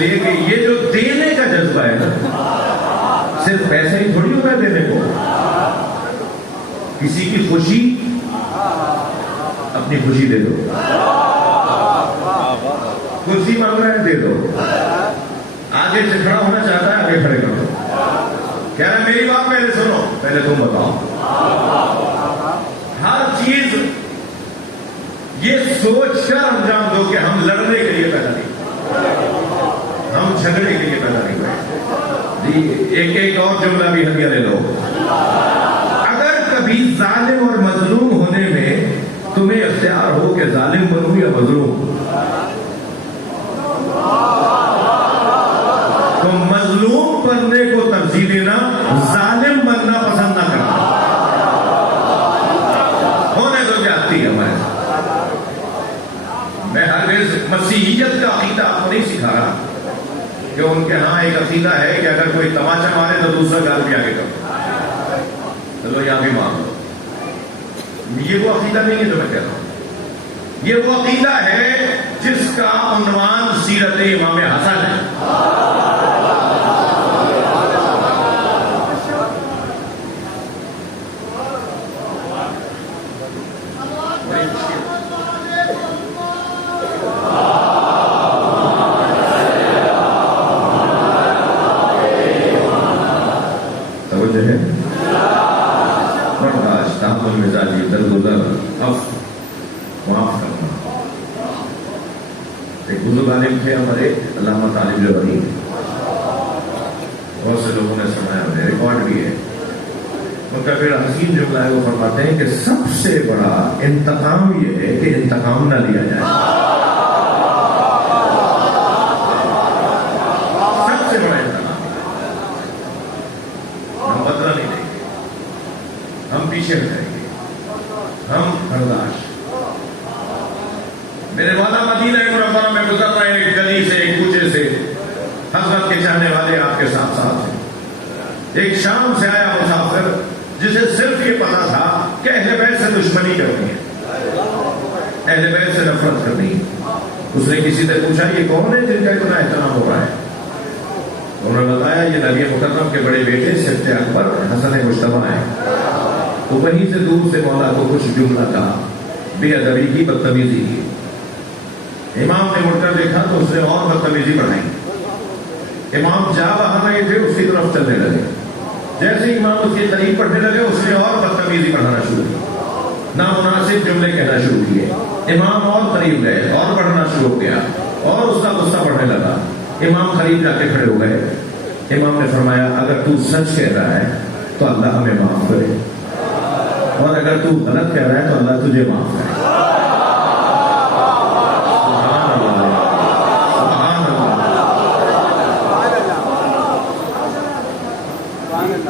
لیے کہ یہ جو دینے کا جذبہ ہے نا، صرف پیسے ہی تھوڑی ہوتا ہے دینے کو. کسی کی خوشی، اپنی خوشی دے دو. کرسی مانگ رہا ہے دے دو. آگے سے کھڑا ہونا چاہتا ہے آگے کھڑے کرو. کہہ رہا ہے میری بات پہلے سنو، پہلے تم بتاؤ. ہر چیز یہ سوچ کر انجام دو کہ ہم لڑنے کے لیے پیدا نہیں، ہم جھگڑے کے لیے پیدا نہیں ہوئے. ایک ایک اور جملہ بھی ہدیہ لے لو. اگر کبھی ظالم اور مظلوم ہونے میں تمہیں اختیار ہو کہ ظالم بنو یا مظلوم، تو مظلوم بننے کو ترجیح دینا، ظالم بننا پسند نہ کرنا. ہونے تو جاتی ہے ہمارے. میں ہرگز مسیحیت کا عقیدہ آپ کو نہیں سکھا رہا کہ ان کے ہاں ایک عقیدہ ہے کہ اگر کوئی تماچا مارے تو دوسرا گال بھی آگے کرو، چلو یہاں بھی مان لو. یہ وہ عقیدہ نہیں ہے جو میں کہہ رہا ہوں. یہ وہ عقیدہ ہے جس کا عنوان سیرت امام حسن ہے. توجہ ہے. برداشت، تحمل، مزاجی، درگزر، عفو، معاف کرنا. ایک بزرگ عالم تھے ہمارے علامہ طالب جوہری، بہت سے لوگوں نے سنا ہے، ریکارڈ بھی ہے. ان کا پھر حسین جملہ ہے، وہ فرماتے ہیں کہ سب سے بڑا انتقام یہ ہے کہ انتقام نہ لیا جائے. سب سے بڑا انتقام ہم بدلہ نہیں دیں گے، ہم پیچھے ہٹیں گے، ہم برداشت. میرے والا مدینہ منورہ میں گزر رہے ایک گلی سے، ایک کوچے سے، حضرت کے چاہنے والے آپ کے ساتھ ساتھ ہیں. ایک شام سے آیا مسافر جسے صرف یہ پتا تھا کہ اہل بیت سے دشمنی کرنی ہے، اہل بیت سے نفرت کرنی ہے. اس نے کسی سے پوچھا یہ کون ہے جن کا اتنا احترام ہو رہا ہے؟ انہوں نے بتایا یہ نبی مکرم کے بڑے بیٹے سبط اکبر حسن مجتبی ہیں. تو وہیں سے دور سے مولا کو کچھ جملہ کہا، بے ادبی کی، بدتمیزی کی. امام نے مڑ کر دیکھا تو اس نے اور بدتمیزی بڑھائی. امام جا وہاں رہے تھے، اس کی طرف چلنے لگے. جیسے ہی امام اس کے قریب پڑھنے لگے اس نے اور بدتمیزی پڑھانا شروع کی، نامناسب جملے کہنا شروع کیے. امام اور قریب گئے اور پڑھنا شروع ہو گیا اور اس کا غصہ بڑھنے لگا. امام قریب جا کے کھڑے ہو گئے. امام نے فرمایا اگر تو سچ کہہ رہا ہے تو اللہ ہمیں معاف کرے، اور اگر تو غلط کہہ رہا ہے تو اللہ تجھے معاف کرے.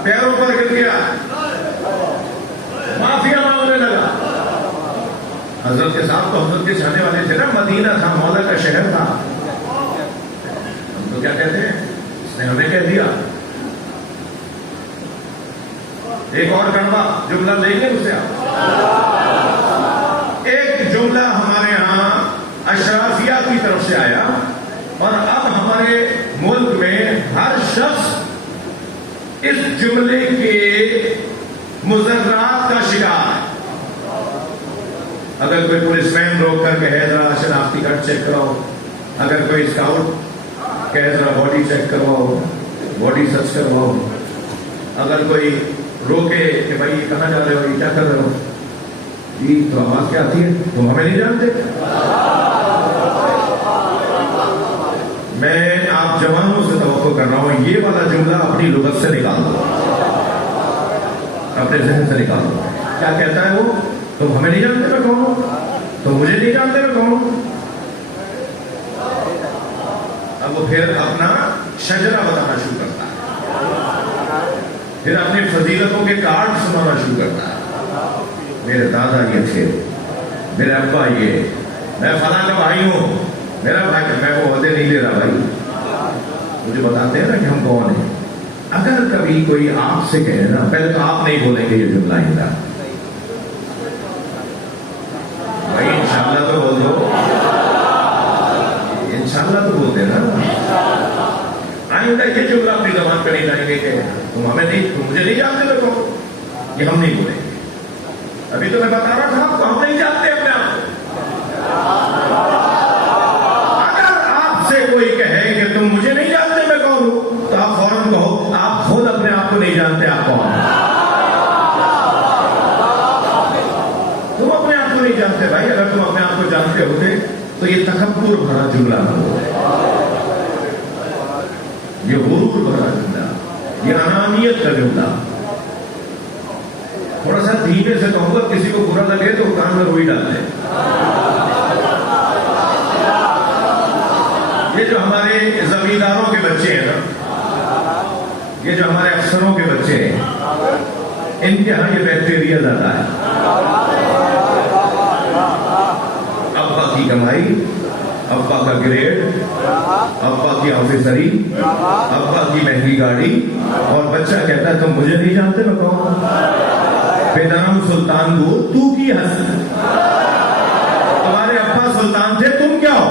پیروں پر گر گیا، معافیا مانگنے لگا. حضرت کے ساتھ تو حضرت کے چاہنے والے تھے نا، مدینہ تھا، مولا کا شہر تھا. ہم تو کیا کہتے ہیں، اس نے ہمیں کہہ دیا. ایک اور کڑوا جملہ لیں گے اسے آپ. ایک جملہ ہمارے ہاں اشرافیہ کی طرف سے آیا اور اب ہمارے ملک میں ہر شخص اس جملے کے مضرات کا شکار ہے. اگر کوئی پولیس مین روک کر کہے ذرا شناختی کارڈ چیک کراؤ، اگر کوئی اسکاؤٹ کہے ذرا باڈی چیک کرواؤ، باڈی سرچ کرواؤ، اگر کوئی روکے کہ بھائی یہ کہاں جا رہے ہو، یہ کیا کر رہے ہو، یہ تو آواز کیا آتی ہے، تم ہمیں نہیں جانتے. میں آپ جوانوں سے توقع کر رہا ہوں یہ والا جملہ اپنی لغت سے نکال دو، اپنے ذہن سے نکال دو. کیا کہتا ہے وہ، تم ہمیں نہیں جانتے میں کون ہوں، تم مجھے نہیں جانتے میں کون ہوں. اب وہ پھر اپنا شجرہ بتانا شروع کرتا ہے، پھر اپنی فضیلتوں کے کارڈ سنانا شروع کرتا ہے. میرے دادا یہ تھے، میرے ابا یہ، میں فلاں کا بھائی ہوں، میرا بھائی. میں وہ عہدے نہیں لے رہا بھائی، مجھے بتاتے ہیں نا کہ ہم کون ہیں. اگر کبھی کوئی آپ سے کہے نا، پہلے تو آپ نہیں بولیں گے یہ جملہ آئندہ، بھائی انشاءاللہ تو بول دو، انشاءاللہ تو بولتے نا. آئندہ یہ جملہ اپنی زبان پہ نہیں لائیں گے کہ تم مجھے نہیں جانتے لوگوں، یہ ہم نہیں بولیں گے۔ ابھی تو میں بتا رہا تھا آپ کو، ہم نہیں جانتے اپنے آپ کو۔ اگر آپ سے کوئی کہے کہ تم مجھے نہیں جانتے میں کون ہوں، تو آپ فوراً کہو آپ خود اپنے آپ کو نہیں جانتے آپ کون ہیں۔ تم اپنے آپ کو نہیں جانتے بھائی، اگر تم اپنے آپ کو جانتے ہوتے تو یہ تکبر بھرا جملہ نہ ہو، یہ غرور بھرا جملہ، یہ انانیت کا جملہ۔ تھوڑا سا دھیمے سے کہوں گا، کسی کو برا لگے تو کان میں روئی ڈال دیں۔ یہ جو ہمارے زمینداروں کے بچے ہیں نا، یہ جو ہمارے افسروں کے بچے ہیں، ان کے ہاں یہ بیکٹیریا زیادہ ہے۔ ابا کی کمائی، ابا کا گریڈ، ابا کی آفیسری، ابا کی مہنگی گاڑی، اور بچہ کہتا ہے تم مجھے نہیں جانتے میں کون ہوں؟ بیدرم سلطان دور تو کی ہنس، تمہارے ابا سلطان تھے، تم کیا ہو؟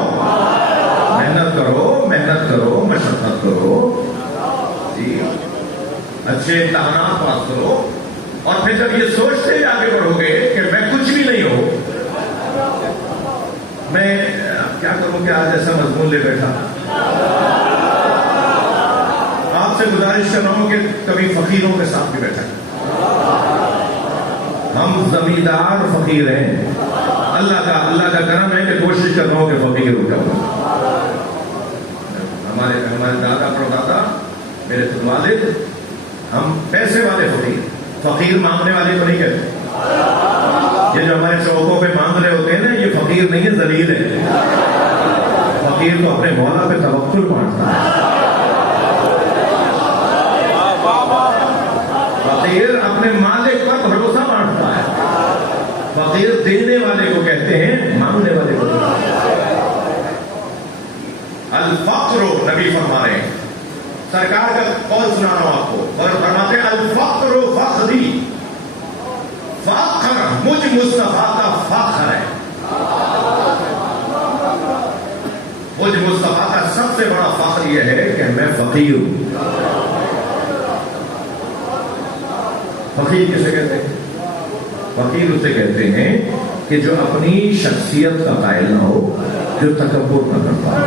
محنت کرو، محنت کرو، مشقت کرو، جی اچھے امتحانات پاس کرو، اور پھر جب یہ سوچتے ہی آگے بڑھو گے کہ میں کچھ بھی نہیں ہوں۔ میں کیا کروں کہ آج ایسا مضمون لے بیٹھا، آپ سے گزارش کر رہا ہوں کہ کبھی فقیروں کے ساتھ بھی بیٹھا۔ ہم زمیندار فقیر ہیں، اللہ کا کرم ہے کہ کوشش کر رہا ہوں کہ فقیر ہو جاؤں۔ ہمارے دادا پردادا، میرے والد، ہم پیسے والے فقیر مانگنے والے کو نہیں کہتے۔ یہ جو ہمارے چوکوں پہ مانگ رہے ہوتے ہیں نا، یہ فقیر نہیں ہے، ذلیل ہے۔ فقیر تو اپنے مولا پہ توکل مانگتا ہے، فقیر اپنے مالک پر بھروسہ مانگتا ہے۔ فقیر دینے والے کو کہتے ہیں، مانگنے والے کو کہتے ہیں۔ الفقر، نبی فرما رہے ہیں، سرکار کا قول سنا رہا ہوں آپ کو، اور فرماتے ہیں الفقر فخری، فخر مجھ مصطفیٰ کا فخر ہے۔ مجھ مصطفیٰ کا سب سے بڑا فخر یہ ہے کہ میں فقیر ہوں۔ فقیر کسے کہتے ہیں؟ فقیر اسے کہتے ہیں کہ جو اپنی شخصیت کا قائل نہ ہو، جو تکبر نہ کرتا ہو۔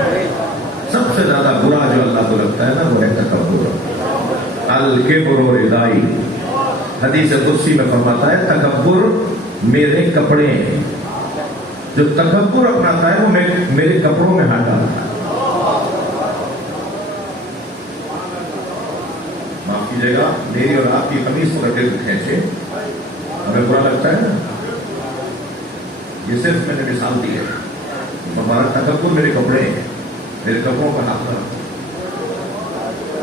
سب سے زیادہ برا جو اللہ کو لگتا ہے نا، وہ ہے تکبر۔ الکبر ردائی، حدیث قدسی میں فرماتا ہے تکبر میرے کپڑے ہیں۔ جو تکبر اپناتا ہے وہ میرے کپڑوں میں ہاتھ ڈالتا ہے۔ معاف کیجیے گا، میری اور آپ کی قمیص پکڑ کے کھینچے، ہمیں برا لگتا ہے نا۔ یہ صرف میں نے مثال دی ہے۔ ہمارا تکبر میرے کپڑے ہیں، میرے کپڑوں کا ہاتھ نہ رکھو،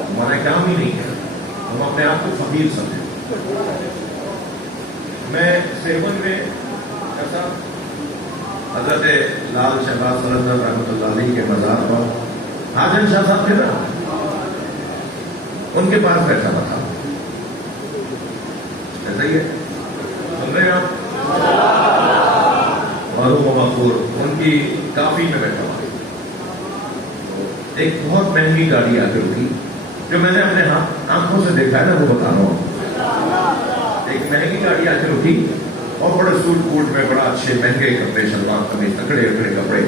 ہمارا کام ہی نہیں ہے، ہم اپنے آپ کو فقیر سمجھیں۔ میں سیون میں ایسا حضرت لال شہباز صلی رحمۃ اللہ علیہ کے مزار پر حاجن شاہ صاحب تھے نا، ان کے پاس بیٹھا تھا، ایسا ہی ہے، سن رہے ہیں آپ؟ معروف و مقبول، ان کی کافی میں بیٹھا ہوا، ایک بہت مہنگی گاڑی آ کے رکی، جو میں نے اپنے آنکھوں سے دیکھا ہے نا، وہ بتا رہا ہوں۔ ایک مہنگی گاڑی آ کے رکی، اور بڑے سوٹ بوٹ میں، بڑا اچھے مہنگے کپڑے، شلوار قمیض، تکڑے اکڑے کپڑے۔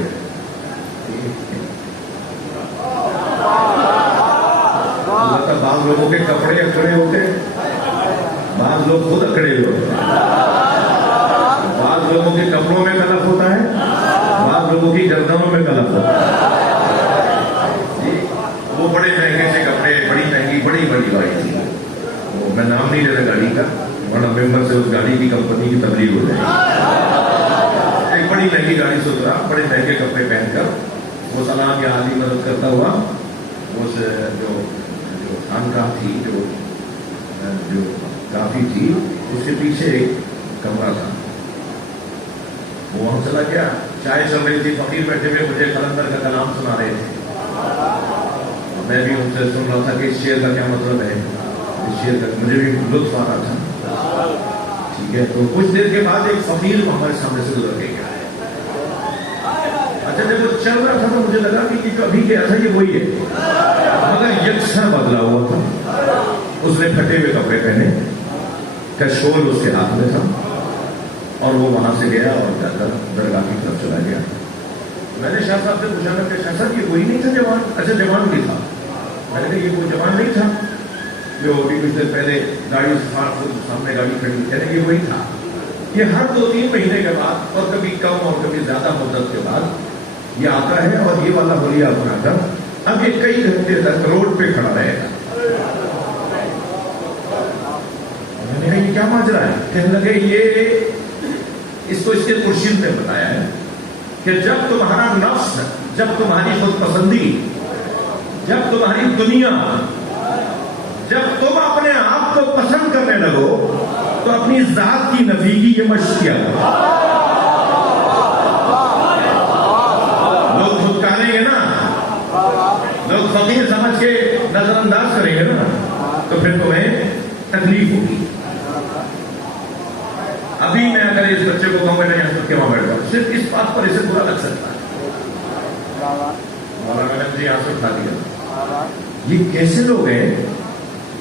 بعض لوگوں کے کپڑے اکڑے ہوتے ہیں، بعض لوگ خود اکڑے ہوتے ہیں، بعض لوگوں کے کپڑوں میں کلف ہوتا ہے، بعض لوگوں کی گردنوں میں کلف ہوتا ہے۔ وہ بڑے مہنگے سے کپڑے، بڑی مہنگی بڑی گاڑی تھی، وہ میں نام نہیں لیتا گاڑی کا، ورنہ ممبر سے اس گاڑی کی کمپنی کی تبلیغ ہو جائے گی۔ ایک بڑی مہنگی گاڑی سے اترا، بڑے مہنگے کپڑے پہن کر، وہ سلام یا عالی مدد کرتا ہوا، اس جو خانقاہ تھی، جو کافی تھی، اس کے پیچھے ایک کمرہ تھا، وہ وہاں چلا گیا، چائے چل رہی تھی، فقیر بیٹھے ہوئے مجھے قلندر کا کلام سنا رہے تھے، میں بھی ان سے سن رہا تھا کہ اس شعر کا کیا مطلب ہے، اس شعر کا مجھے بھی لطف آ رہا تھا۔ ٹھیک ہے، تو کچھ دیر کے بعد ایک فقیر ہمارے سامنے سے گزر کے گیا، اچھا جب وہ چل رہا تھا تو مجھے لگا کہ یہ جو ابھی گیا تھا یہ وہی ہے، مگر یکساں بدلا ہوا تھا. اس نے پھٹے ہوئے کپڑے پہنے، کشکول اس کے ہاتھ میں تھا، اور وہ وہاں سے گیا اور جا کر درگاہ کی طرف چلا گیا. میں نے شاہ صاحب سے پوچھا کہ شاہ صاحب یہ وہی نہیں تھا جوان؟ اچھا جوان بھی تھا. میں نے کہا یہ وہ جوان نہیں تھا جو ابھی کچھ دیر پہلے گاڑی سامنے گاڑی کھڑی، کہنے یہ وہی تھا. یہ ہر 2-3 مہینے کے بعد اور کبھی کم اور کبھی زیادہ مدت کے بعد یہ آتا ہے اور یہ والا ہولیہ بنا کر اب یہ کئی گھنٹے تک روڈ پہ کھڑا رہے گا. میں نے کہا یہ کیا ماجرا ہے؟ کہنے لگے یہ اس کو اس کے مرشد نے بتایا ہے کہ جب تمہارا نفس، جب تمہاری خود پسندی، جب تمہاری دنیا، جب تم اپنے آپ کو پسند کرنے لگو تو اپنی ذات کی نفی کی یہ مشق کیا کرو. لوگ دھتکاریں گے نا، لوگ فقیر سمجھ کے نظر انداز کریں گے نا، تو پھر تمہیں تکلیف ہوگی. ابھی میں اگر اس بچے کو کہوں بیٹا یہاں کے وہاں بیٹھ جاؤں، صرف اس بات پر اسے برا لگ سکتا ہے. مولانا نے مجھے یہاں سے اٹھا دیا. یہ کیسے لوگ ہیں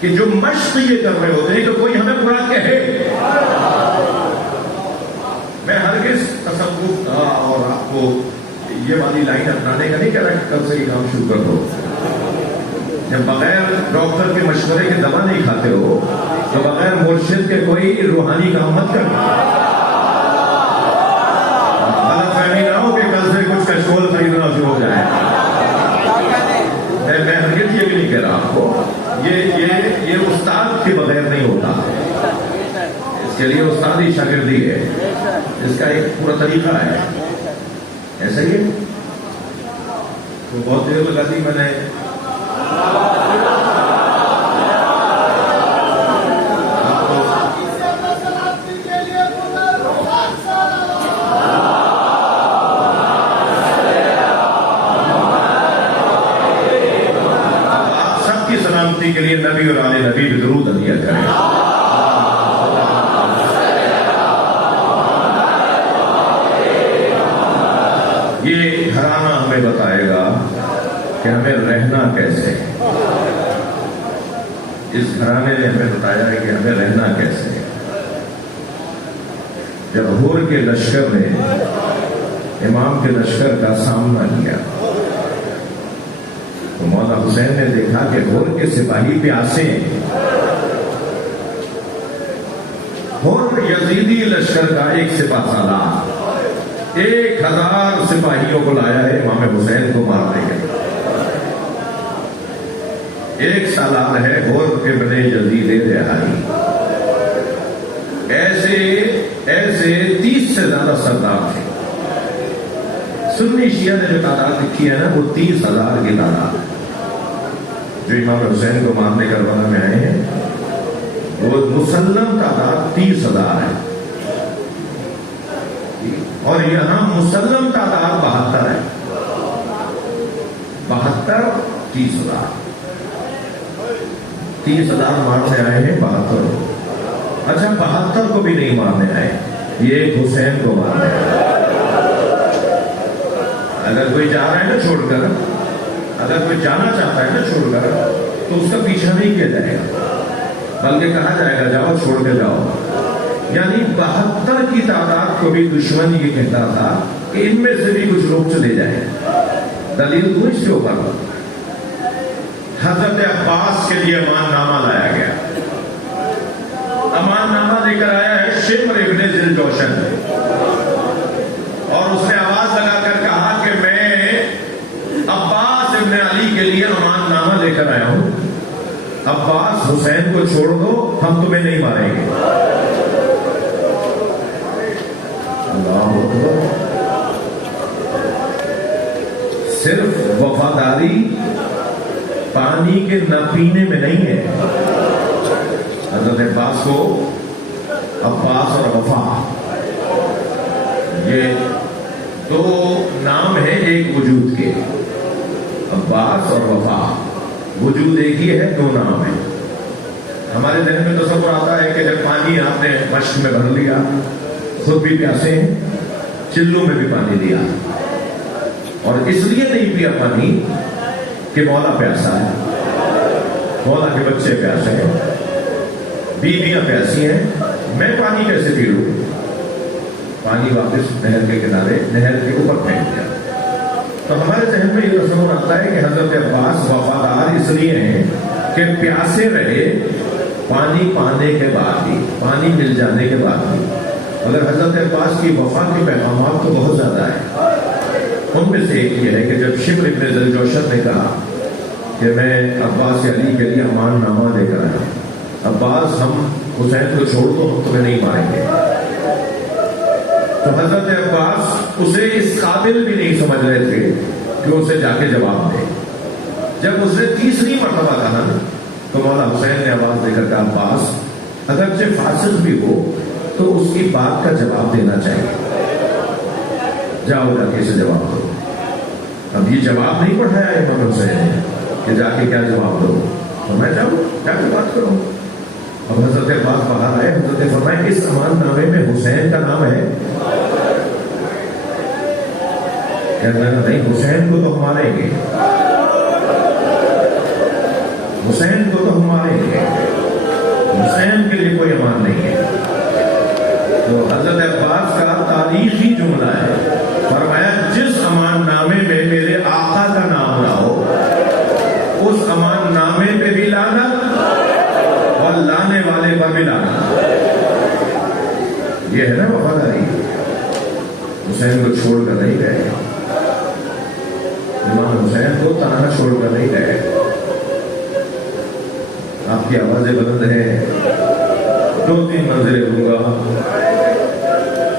کہ جو مشق یہ کر رہے ہوتے ہیں کہ کوئی ہمیں برا کہے. میں ہرگز تصوف تھا اور آپ کو یہ والی لائن اپنانے کا نہیں کہہ رہا کہ کل سے یہ کام شروع کر دو. جب بغیر ڈاکٹر کے مشورے کے دوا نہیں کھاتے ہو تو بغیر مرشد کے کوئی روحانی کام مت کرنا. غلط فہمی نہ ہو کہ کل سے کچھ کشکول خریدنا شروع ہو جائے. میں ہرگز یہ بھی نہیں کہہ رہا آپ کو، یہ استاد کے بغیر نہیں ہوتا. اس کے لیے استاد ہی شاگردی ہے، اس کا ایک پورا طریقہ ہے. ایسا ہی ہے. تو بہت دیر لگا دی میں نے. کے لیے نبی اور آل نبی بھی درود عطیہ کریں. یہ گھرانہ ہمیں بتائے گا کہ ہمیں رہنا کیسے. اس گھرانے نے ہمیں بتایا ہے کہ ہمیں رہنا کیسے. جب حور کے لشکر نے امام کے لشکر کا سامنا کیا تو مولا حسین نے دیکھا کہ حور کے سپاہی پیاسے ہیں. حور یزیدی لشکر کا ایک سپاہ سالار 1000 سپاہیوں کو لایا ہے امام حسین کو مارنے کے لیے. ایک سالار ہے حور ابن یزید رہائی. ایسے 30 سے زیادہ سردار تھے. سنی شیعہ نے جو تعداد لکھی ہے نا وہ 30,000 کی تعداد جو امام حسین کو مارنے کربلا میں آئے ہیں. وہ مسلم تعداد 30,000 ہے اور یہاں مسلم تعداد 72 ہے. 72 30,000 30,000 مارنے آئے ہیں 72. اچھا 72 کو بھی نہیں مارنے آئے، یہ ایک حسین کو مارنے آئے. اگر کوئی جا رہا ہے نا چھوڑ کر، اگر کوئی جانا چاہتا ہے نا چھوڑ کر تو اس کا پیچھا نہیں کیا جائے گا بلکہ کہا جائے گا جاؤ چھوڑ کے جاؤ. یعنی 72 کی تعداد کو بھی دشمن یہ کہتا تھا کہ ان میں سے بھی کچھ لوگ چلے جائیں. دلیل تو اس کے اوپر حضرت عباس کے لیے امان نامہ لایا گیا. امان نامہ لے کر آیا ہے شمر ابن ذی الجوشن اور اس نے آواز لگا کر کہا کہ میں عباس ابن علی کے لیے امان نامہ لے کر آیا ہوں. عباس حسین کو چھوڑ دو، ہم تمہیں نہیں ماریں گے. اللہ اکبر. صرف وفاداری پانی کے نہ پینے میں نہیں ہے. حضرت عباس کو عباس اور وفا یہ دو نام ہیں ایک وجود کے. عباس اور وفا وجود ایک ہی ہے، دو نام ہیں. ہمارے ذہن میں تصور آتا ہے کہ جب پانی آپ نے مشق میں بھر لیا، خود بھی پیاسے ہیں، چلو میں بھی پانی دیا. اور اس لیے نہیں پیا پانی کہ مولا پیاسا ہے، مولا کے بچے پیاسے ہیں، بیویاں پیاسی ہیں، میں پانی کیسے پی لوں؟ پانی واپس نہر کے کنارے، نہر کے اوپر پھینک دیا۔ تو ہمارے ذہن میں یہ تصور آتا ہے کہ حضرت عباس وفادار اس لیے ہیں کہ پیاسے رہے پانی پانے کے بعد بھی، پانی مل جانے کے بعد بھی۔ اگر حضرت عباس کی وفا کے پیغامات تو بہت زیادہ ہیں، ان میں سے ایک یہ ہے کہ جب شمر ابن ذوالجوشن نے کہا کہ میں عباس علی کے لیے امان نامہ لے کر آیا، عباس ہم حسین کو چھوڑ دو، ہم تمہیں نہیں ماریں گے، تو حضرت عباس اسے اس قابل بھی نہیں سمجھ رہے تھے کہ اسے جا کے جواب دے۔ جب اس نے تیسری مرتبہ کہا تو مولا حسین نے آواز دے کر کہا عباس اگرچہ فاسق بھی ہو تو اس کی بات کا جواب دینا چاہیے، جاؤ جا کے اسے جواب دو۔ اب یہ جواب نہیں پڑھایا امام حسین نے کہ جا کے کیا جواب دو، تو میں جاؤ جا کے بات کروں۔ اب حضرت عباس باہر آئے، حضرت فرمائے اس امان نامے میں حسین کا نام ہے؟ کہنے لگا نہیں، حسین کو تو ہم ماریں گے، حسین کو تو ہم ماریں گے، حسین کے لیے کوئی امان نہیں ہے۔ تو حضرت عباس کا تاریخی جملہ ہے، فرمایا جس امان نامے میں میرے آقا کا نام نہ ہو اس امان نامے پہ بھی لعنت اور لانے والے پر بھی لعنت۔ یہ ہے نا وفاداری، حسین کو چھوڑ کر نہیں گئے، امام حسین کو تنہا چھوڑ کر نہیں گئے۔ آپ کی آوازیں بلند ہیں، 2-3 منزلیں دوں گا۔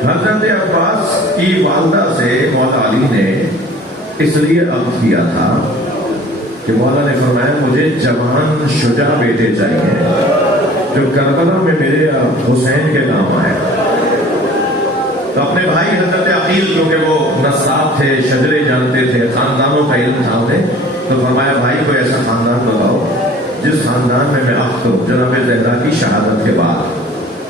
حضرت عباس کی والدہ سے مولا علی نے اس لیے عقد کیا تھا کہ مولا نے فرمایا مجھے جوان شجاع بیٹے چاہیے جو کربلا میں میرے حسین کے نام آئے۔ تو اپنے بھائی حضرت عقیل کیونکہ وہ نصاب تھے، شجرے جانتے تھے، خاندانوں کا علم تھا انہیں، تو فرمایا بھائی کوئی ایسا خاندان بتاؤ جس خاندان میں عقد کروں جناب زہرا کی شہادت کے بعد۔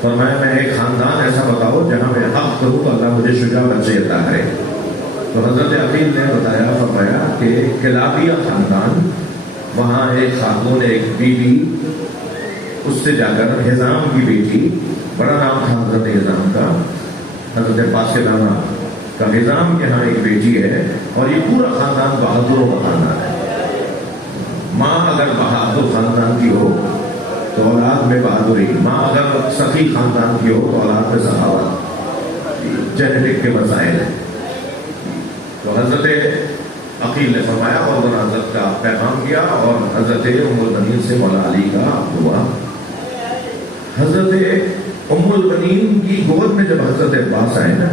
فرمایا میں ایک خاندان ایسا بتاؤ جہاں میں عقد کروں تو اللہ مجھے شجاع بچے عطا کرے۔ تو حضرت عقیل نے بتایا، فرمایا کہ کلابیہ خاندان، وہاں ایک خاتون، ایک بیوی، اس سے جا کر حزام کی بیٹی، بڑا نام تھا حضرت حزام کا، حضرت عباس کے دانا کا حزام کے ہاں ایک بیٹی ہے، اور یہ پورا خاندان بہادروں کا خاندان ہے۔ ماں اگر بہادر خاندان کی ہو تو اولاد میں بہادری، ماں اگر سخی خاندان کی ہو تو اولاد میں سخاوت، جینیٹک کے مسائل ہیں۔ تو حضرت عقیل نے فرمایا اور حضرت کا پیغام کیا، اور حضرت ام البنین سے مولا علی کا ہوا۔ حضرت ام البنین کی گود میں جب حضرت عباس آئے نا،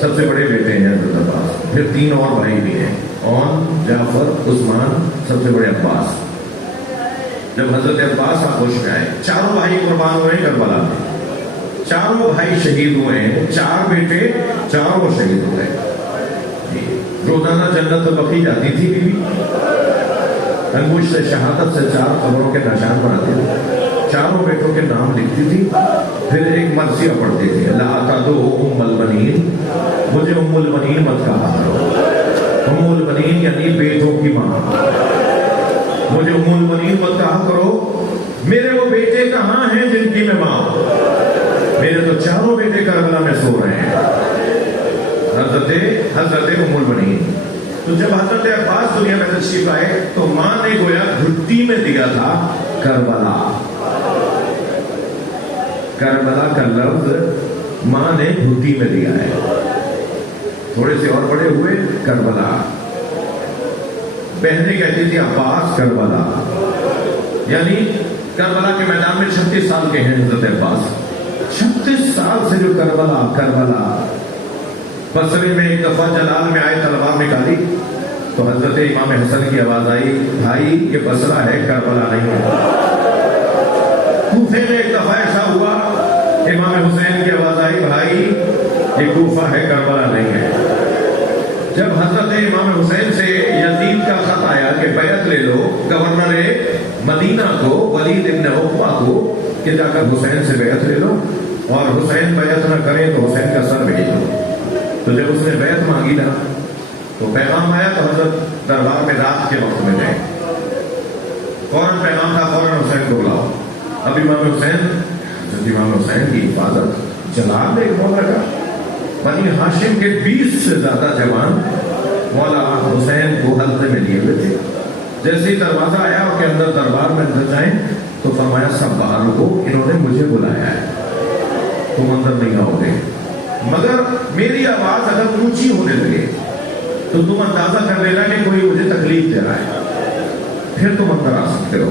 سب سے بڑے بیٹے ہیں حضرت عباس، پھر 3 اور بھائی بھی ہیں، اون، جعفر، عثمان، سب سے بڑے عباس۔ جب حضرت عباس آغوش میں آئے، 4 بھائی قربان ہوئے کربلا میں، 4 بھائی شہید ہوئے ہیں، 4 بیٹے، 4 شہید ہوئے۔ روزانہ جنت بقی جاتی تھی بیوی، انگوش سے شہادت سے 4 قبروں کے نشان بناتی تھی، 4 بیٹوں کے نام لکھتی تھی، پھر ایک مرثیہ پڑھتی تھی، لا تدعو ام البنین، مجھے ام البنین مت کہا کرو۔ ام البنین یعنی بیٹوں کی ماں، مجھے ام البنین مت کہا کرو، میرے وہ بیٹے کہاں ہیں جن کی میں ماں ہوں؟ میرے تو 4 بیٹے کربلا میں سو رہے ہیں۔ حضرت ام البنین۔ تو جب حضرت عباس دنیا میں تشریف آئے تو ماں نے گویا گھٹی میں دیا تھا کربلا، کربلا کا لفظ ماں نے گھٹی میں دیا ہے۔ تھوڑے سے اور بڑے ہوئے کربلا، بہنیں کہتی تھی عباس کربلا، یعنی کربلا کے میدان میں 36 سال کے ہیں حضرت عباس، 36 سال سے جو کربلا۔ بصرے میں ایک دفعہ جلال میں آئے، تلوار نکالی تو حضرت امام حسن کی آواز آئی، بھائی یہ بصرہ ہے، کربلا نہیں ہے۔ کوفے میں ایک دفعہ ایسا ہوا، امام حسین کی آواز آئی، بھائی یہ کوفہ ہے، کربلا نہیں ہے۔ جب حضرت امام حسین سے یزید کا خط آیا کہ بیعت لے لو گورنر مدینہ کو، ولید ابن عقبہ کو، کہ جا کر حسین سے بیعت لے لو، اور حسین بیعت نہ کریں تو حسین کا سر بھیج دو۔ تو جب اس نے بیعت مانگی نا تو پیغام آیا تو حضرت دربار میں رات کے وقت میں گئے. فوراً پیغام تھا فوراً حسین کو بلاؤ. اب امام حسین حضرت امام حسین کی حفاظت جلال نے ایک مولا کا بنی ہاشم کے 20 سے زیادہ جوان مولا حسین کو حلقے میں لیے ہوئے تھے. جیسے ہی دروازہ آیا اور کہ اندر دربار میں اندر جائیں تو فرمایا سب باہر رکو, انہوں نے مجھے بلایا ہے, تم اندر نہیں آؤ گے, مگر میری آواز اگر اونچی ہونے لگے تو تم اندازہ کر لینا کہ کوئی مجھے تکلیف دے رہا ہے, پھر تم اندر آ سکتے ہو.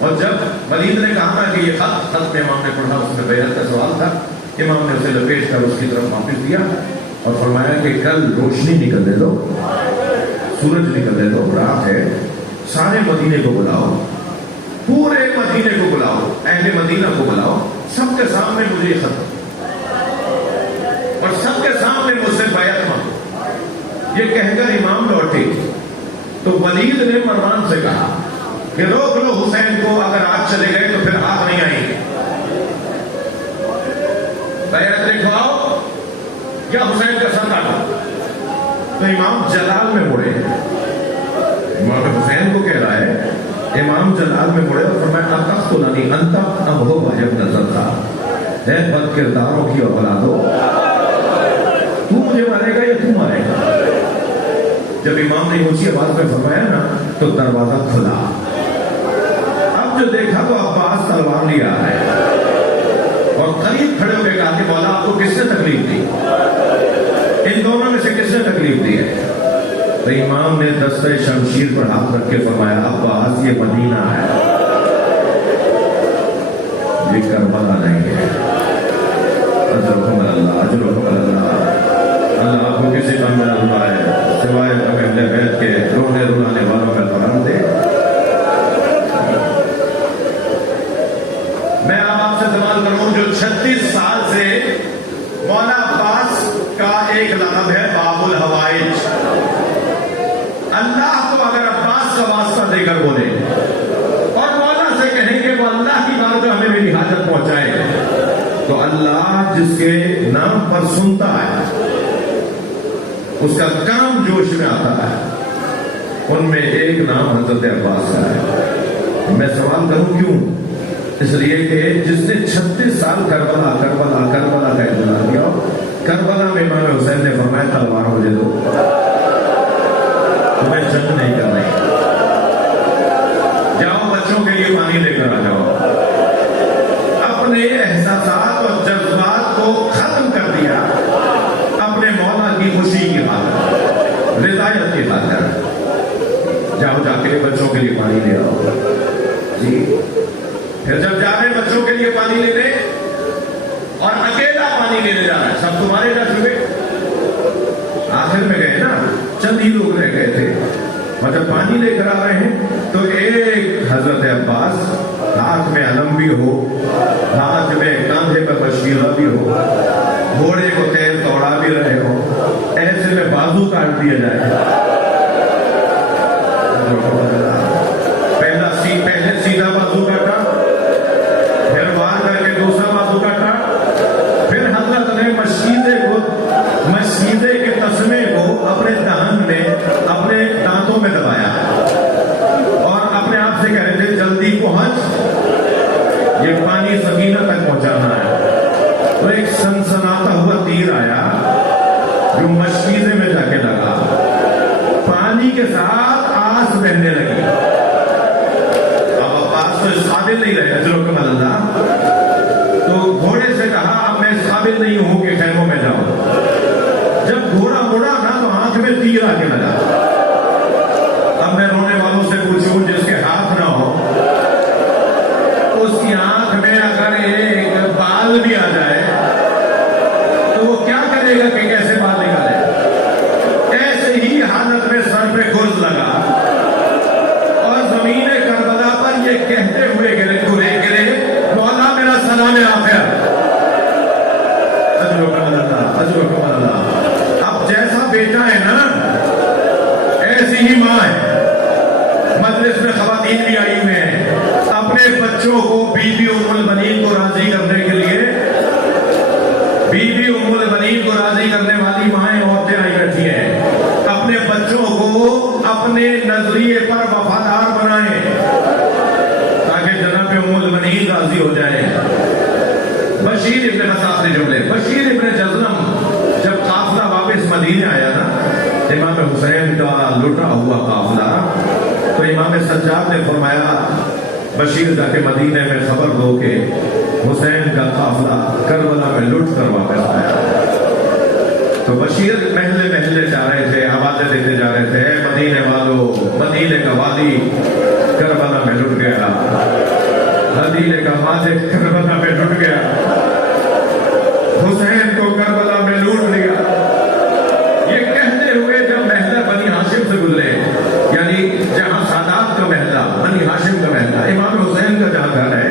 اور جب ولید نے کہا کہ یہ خط میں امام نے پڑھا, اس میں بیعت کا سوال تھا, امام نے اسے لپیٹ کر اس کی طرف واپس دیا اور فرمایا کہ کل روشنی نکلنے دو, سورج نکلنے دو, رات ہے, سارے مدینے کو بلاؤ, پورے مدینے کو بلاؤ, اہل مدینہ کو بلاؤ, سب کے سامنے مجھے خط اور سب کے سامنے مجھ سے بیعت مانگو. یہ کہہ کر امام لوٹے تو ولید نے مروان سے کہا کہ روک لو حسین کو, اگر آج چلے گئے تو پھر ہاتھ نہیں آئیں گے, بیعت لکھواؤ یا حسین کا سر کاٹو. تو امام جلال میں مڑے, امام حسین کو کہہ رہا ہے, امام جلال میں مڑے اور فرمایا اتقتلنی انت ام هو ابن زرقا, ہے بد کرداروں کی اولادو, تو مجھے مارے گا یا تو مارے گا. جب امام نے اونچی آواز میں فرمایا نا تو دروازہ کھلا. اب جو دیکھا تو عباس تلوار لے آ رہا ہے اور قریب کھڑے ہو کے کہا کہ مولا آپ کو کس نے تکلیف دی, ان دونوں میں سے کس نے تکلیف دی ہے. تو امام نے دستہ شمشیر پر ہاتھ رکھ کے فرمایا عباس یہ مدینہ ہے, یہ کربلا نہیں ہے. اجرکم اللہ, اجرکم اللہ. اللہ آپ کو کسی کام میں نہ رلائے سوائے اہل بیت کے رونے رلانے والوں کا قرار دے. میں آپ سے سوال کروں, جو 36 سال سے مولا عباس کا ایک لقب ہے باب الحوائج, اللہ کو اگر عباس کا واسطہ دے کر بولے اور مولا سے کہیں کہ وہ اللہ کی بات جو ہمیں میری حاجت پہنچائے, تو اللہ جس کے نام پر سنتا ہے اس کا کام جوش میں آتا ہے. ان میں ایک نام حضرت عباس کا ہے. میں سوال کروں کیوں؟ اس لیے کہ جس نے 36 سال کربلا کربلا کربلا کا انتظار کیا, کربلا میں امام حسین نے فرمایا تلوار مجھے دو, تمہیں جنگ نہیں کر رہی, جاؤ بچوں کے لیے پانی لے کر آ جاؤ. اپنے احساسات اور جذبات کو ختم کر دیا اپنے مولا کی خوشی کی خاطر, رضایت کی خاطر. جاؤ جا کے بچوں کے لیے پانی لے آؤ. جی پھر جب جا رہے بچوں کے لیے پانی لینے اور اکیلا پانی لینے جا رہا ہے, سب تمہارے نہ چھوڑے, آخر میں گئے نا, چند ہی لوگ رہ گئے تھے, اور جب پانی لے کر آ رہے ہیں تو ایک حضرت عباس, ہاتھ میں علم بھی ہو, ہاتھ میں کاندھے پر بشیرہ بھی ہو, گھوڑے کو تیز دوڑا بھی رہے ہو, ایسے میں بازو کاٹ دیا جائے. پہلے سیدھا بازو کاٹا, پھر وار کر کے دوسرا بازو کاٹا, پھر حضرت نے مشیدے کے تسمے کو اپنے دہن میں اپنے دانتوں میں دبایا اور اپنے آپ سے کہہ رہے تھے جلدی پہنچ, یہ پانی سکینہ تک پہنچانا ہے. تو ایک سنسناتا ہوا تیر آیا جو مشیدے میں جا کے لگا, پانی کے ساتھ آس بہنے لگی. اب عباس تو اس قابل نہیں رہے اجرکم اللہ, تو گھوڑے سے کہا اب میں اس قابل نہیں ہوں کہ خیموں میں جاؤں. جب گھوڑا مڑا نا تو آنکھ میں تیر آ کے لگا. اب میں رونے والوں سے پوچھوں جس کے ہاتھ نہ ہو, اس کی آنکھ میں اگر ایک بال بھی آ جائے تو وہ کیا کرے گا کہ کیسے بال نکالے. ایسے ہی حالت میں سر پہ گرز لگا اور زمین کربلا پر یہ کہتے ہوئے گرے مولا میرا سلام آخر. اجرکم اللہ, اجرکم اللہ. اب جیسا بیٹا ہے نا اپنے نظریے پر وفادار بنائیں تاکہ جناب المنین راضی ہو جائے۔ بشیر ابن مسعود نے جملے، بشیر ابن جزلم جب قافلہ واپس مدینے آیا نا، امام حسین کا لٹا ہوا قافلہ، تو امام سجاد نے فرمایا بشیر جا کے مدینے میں خبر دو کہ حسین کا قافلہ کربلا میں لٹ کر واپس آیا۔ تو بشیر محلے محلے جا رہے تھے، آوازیں دیتے جا رہے تھے، مدینے والوں، مدینے کا وادی کربلا میں لٹ گیا، مدینے کا وادی کربلا میں لٹ گیا، حسین کو کربلا میں لوٹ لیا۔ یہ کہتے ہوئے جب محلہ بنی ہاشم سے گزرے، یعنی جہاں سادات کا محلہ، بنی ہاشم کا محلہ، امام حسین کا جہاں گھر ہے،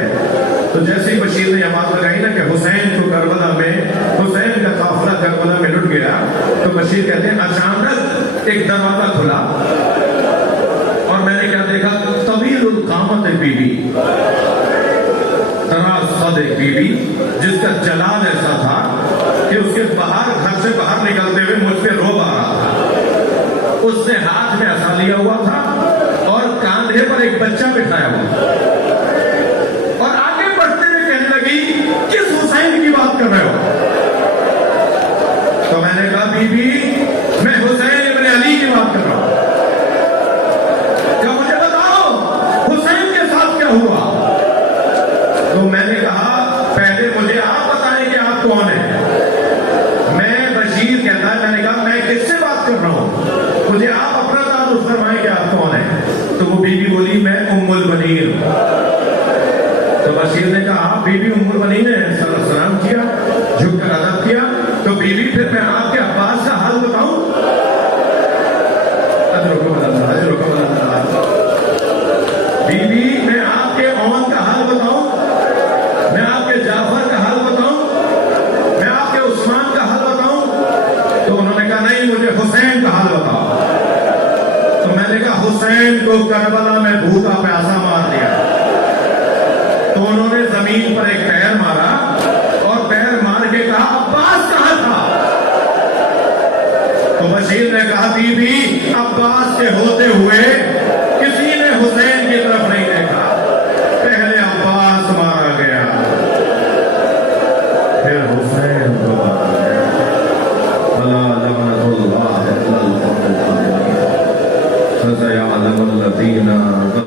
تو جیسے ہی بشیر نے آواز لگائی نا کہ حسین کو کربلا میں، حسین کا قافلہ کربلا میں لٹ گیا، تو بشیر کہتے ہیں اچانک ایک دروازہ کھلا اور میں نے کیا دیکھا، طویل القامت بی بی، دراز قد ایک بی بی جس کا جلال ایسا تھا کہ اس کے گھر سے باہر نکلتے ہوئے مجھ پہ روب آ رہا تھا۔ اس نے ہاتھ میں عصا لیا ہوا تھا اور کاندھے پر ایک بچہ بٹھایا ہوا، اور آگے بڑھتے ہوئے کہنے لگی کس حسین کی بات کر رہے ہو؟ تو میں نے کہا بی بی میں حسین ابن علی کی بات کر رہا ہوں، کیا مجھے بتاؤ حسین کے ساتھ کیا ہوا؟ تو میں نے کہا پہلے مجھے آپ بتائیں کہ آپ کون ہیں؟ میں بشیر کہتا ہے، میں نے کہا میں کس سے بات کر رہا ہوں، مجھے آپ اپنا تعارف فرمائیں کہ آپ کون ہیں؟ تو وہ بی بی بولی میں ام البنین۔ تو بشیر نے کہا بی بی ام البنین نے سلام کیا، جھک کر ادب کیا، تو بی بی پھر میں آپ کے عباس کا حال بتاؤں؟ بی بی میں آپ کے اون کا حال بتاؤں، میں آپ کے جعفر کا حال بتاؤں، میں آپ کے عثمان کا حال بتاؤں؟ تو انہوں نے کہا نہیں مجھے حسین کا حال بتاؤ۔ تو میں نے کہا حسین کو کربلا میں بھوکا پیاسا مار دیا۔ تو انہوں نے زمین پر ایک پیر مارا اور پیر مار کے کہا عباس کہاں تھا؟ تو بشیر نے کہا بی بی عباس کے ہوتے ہوئے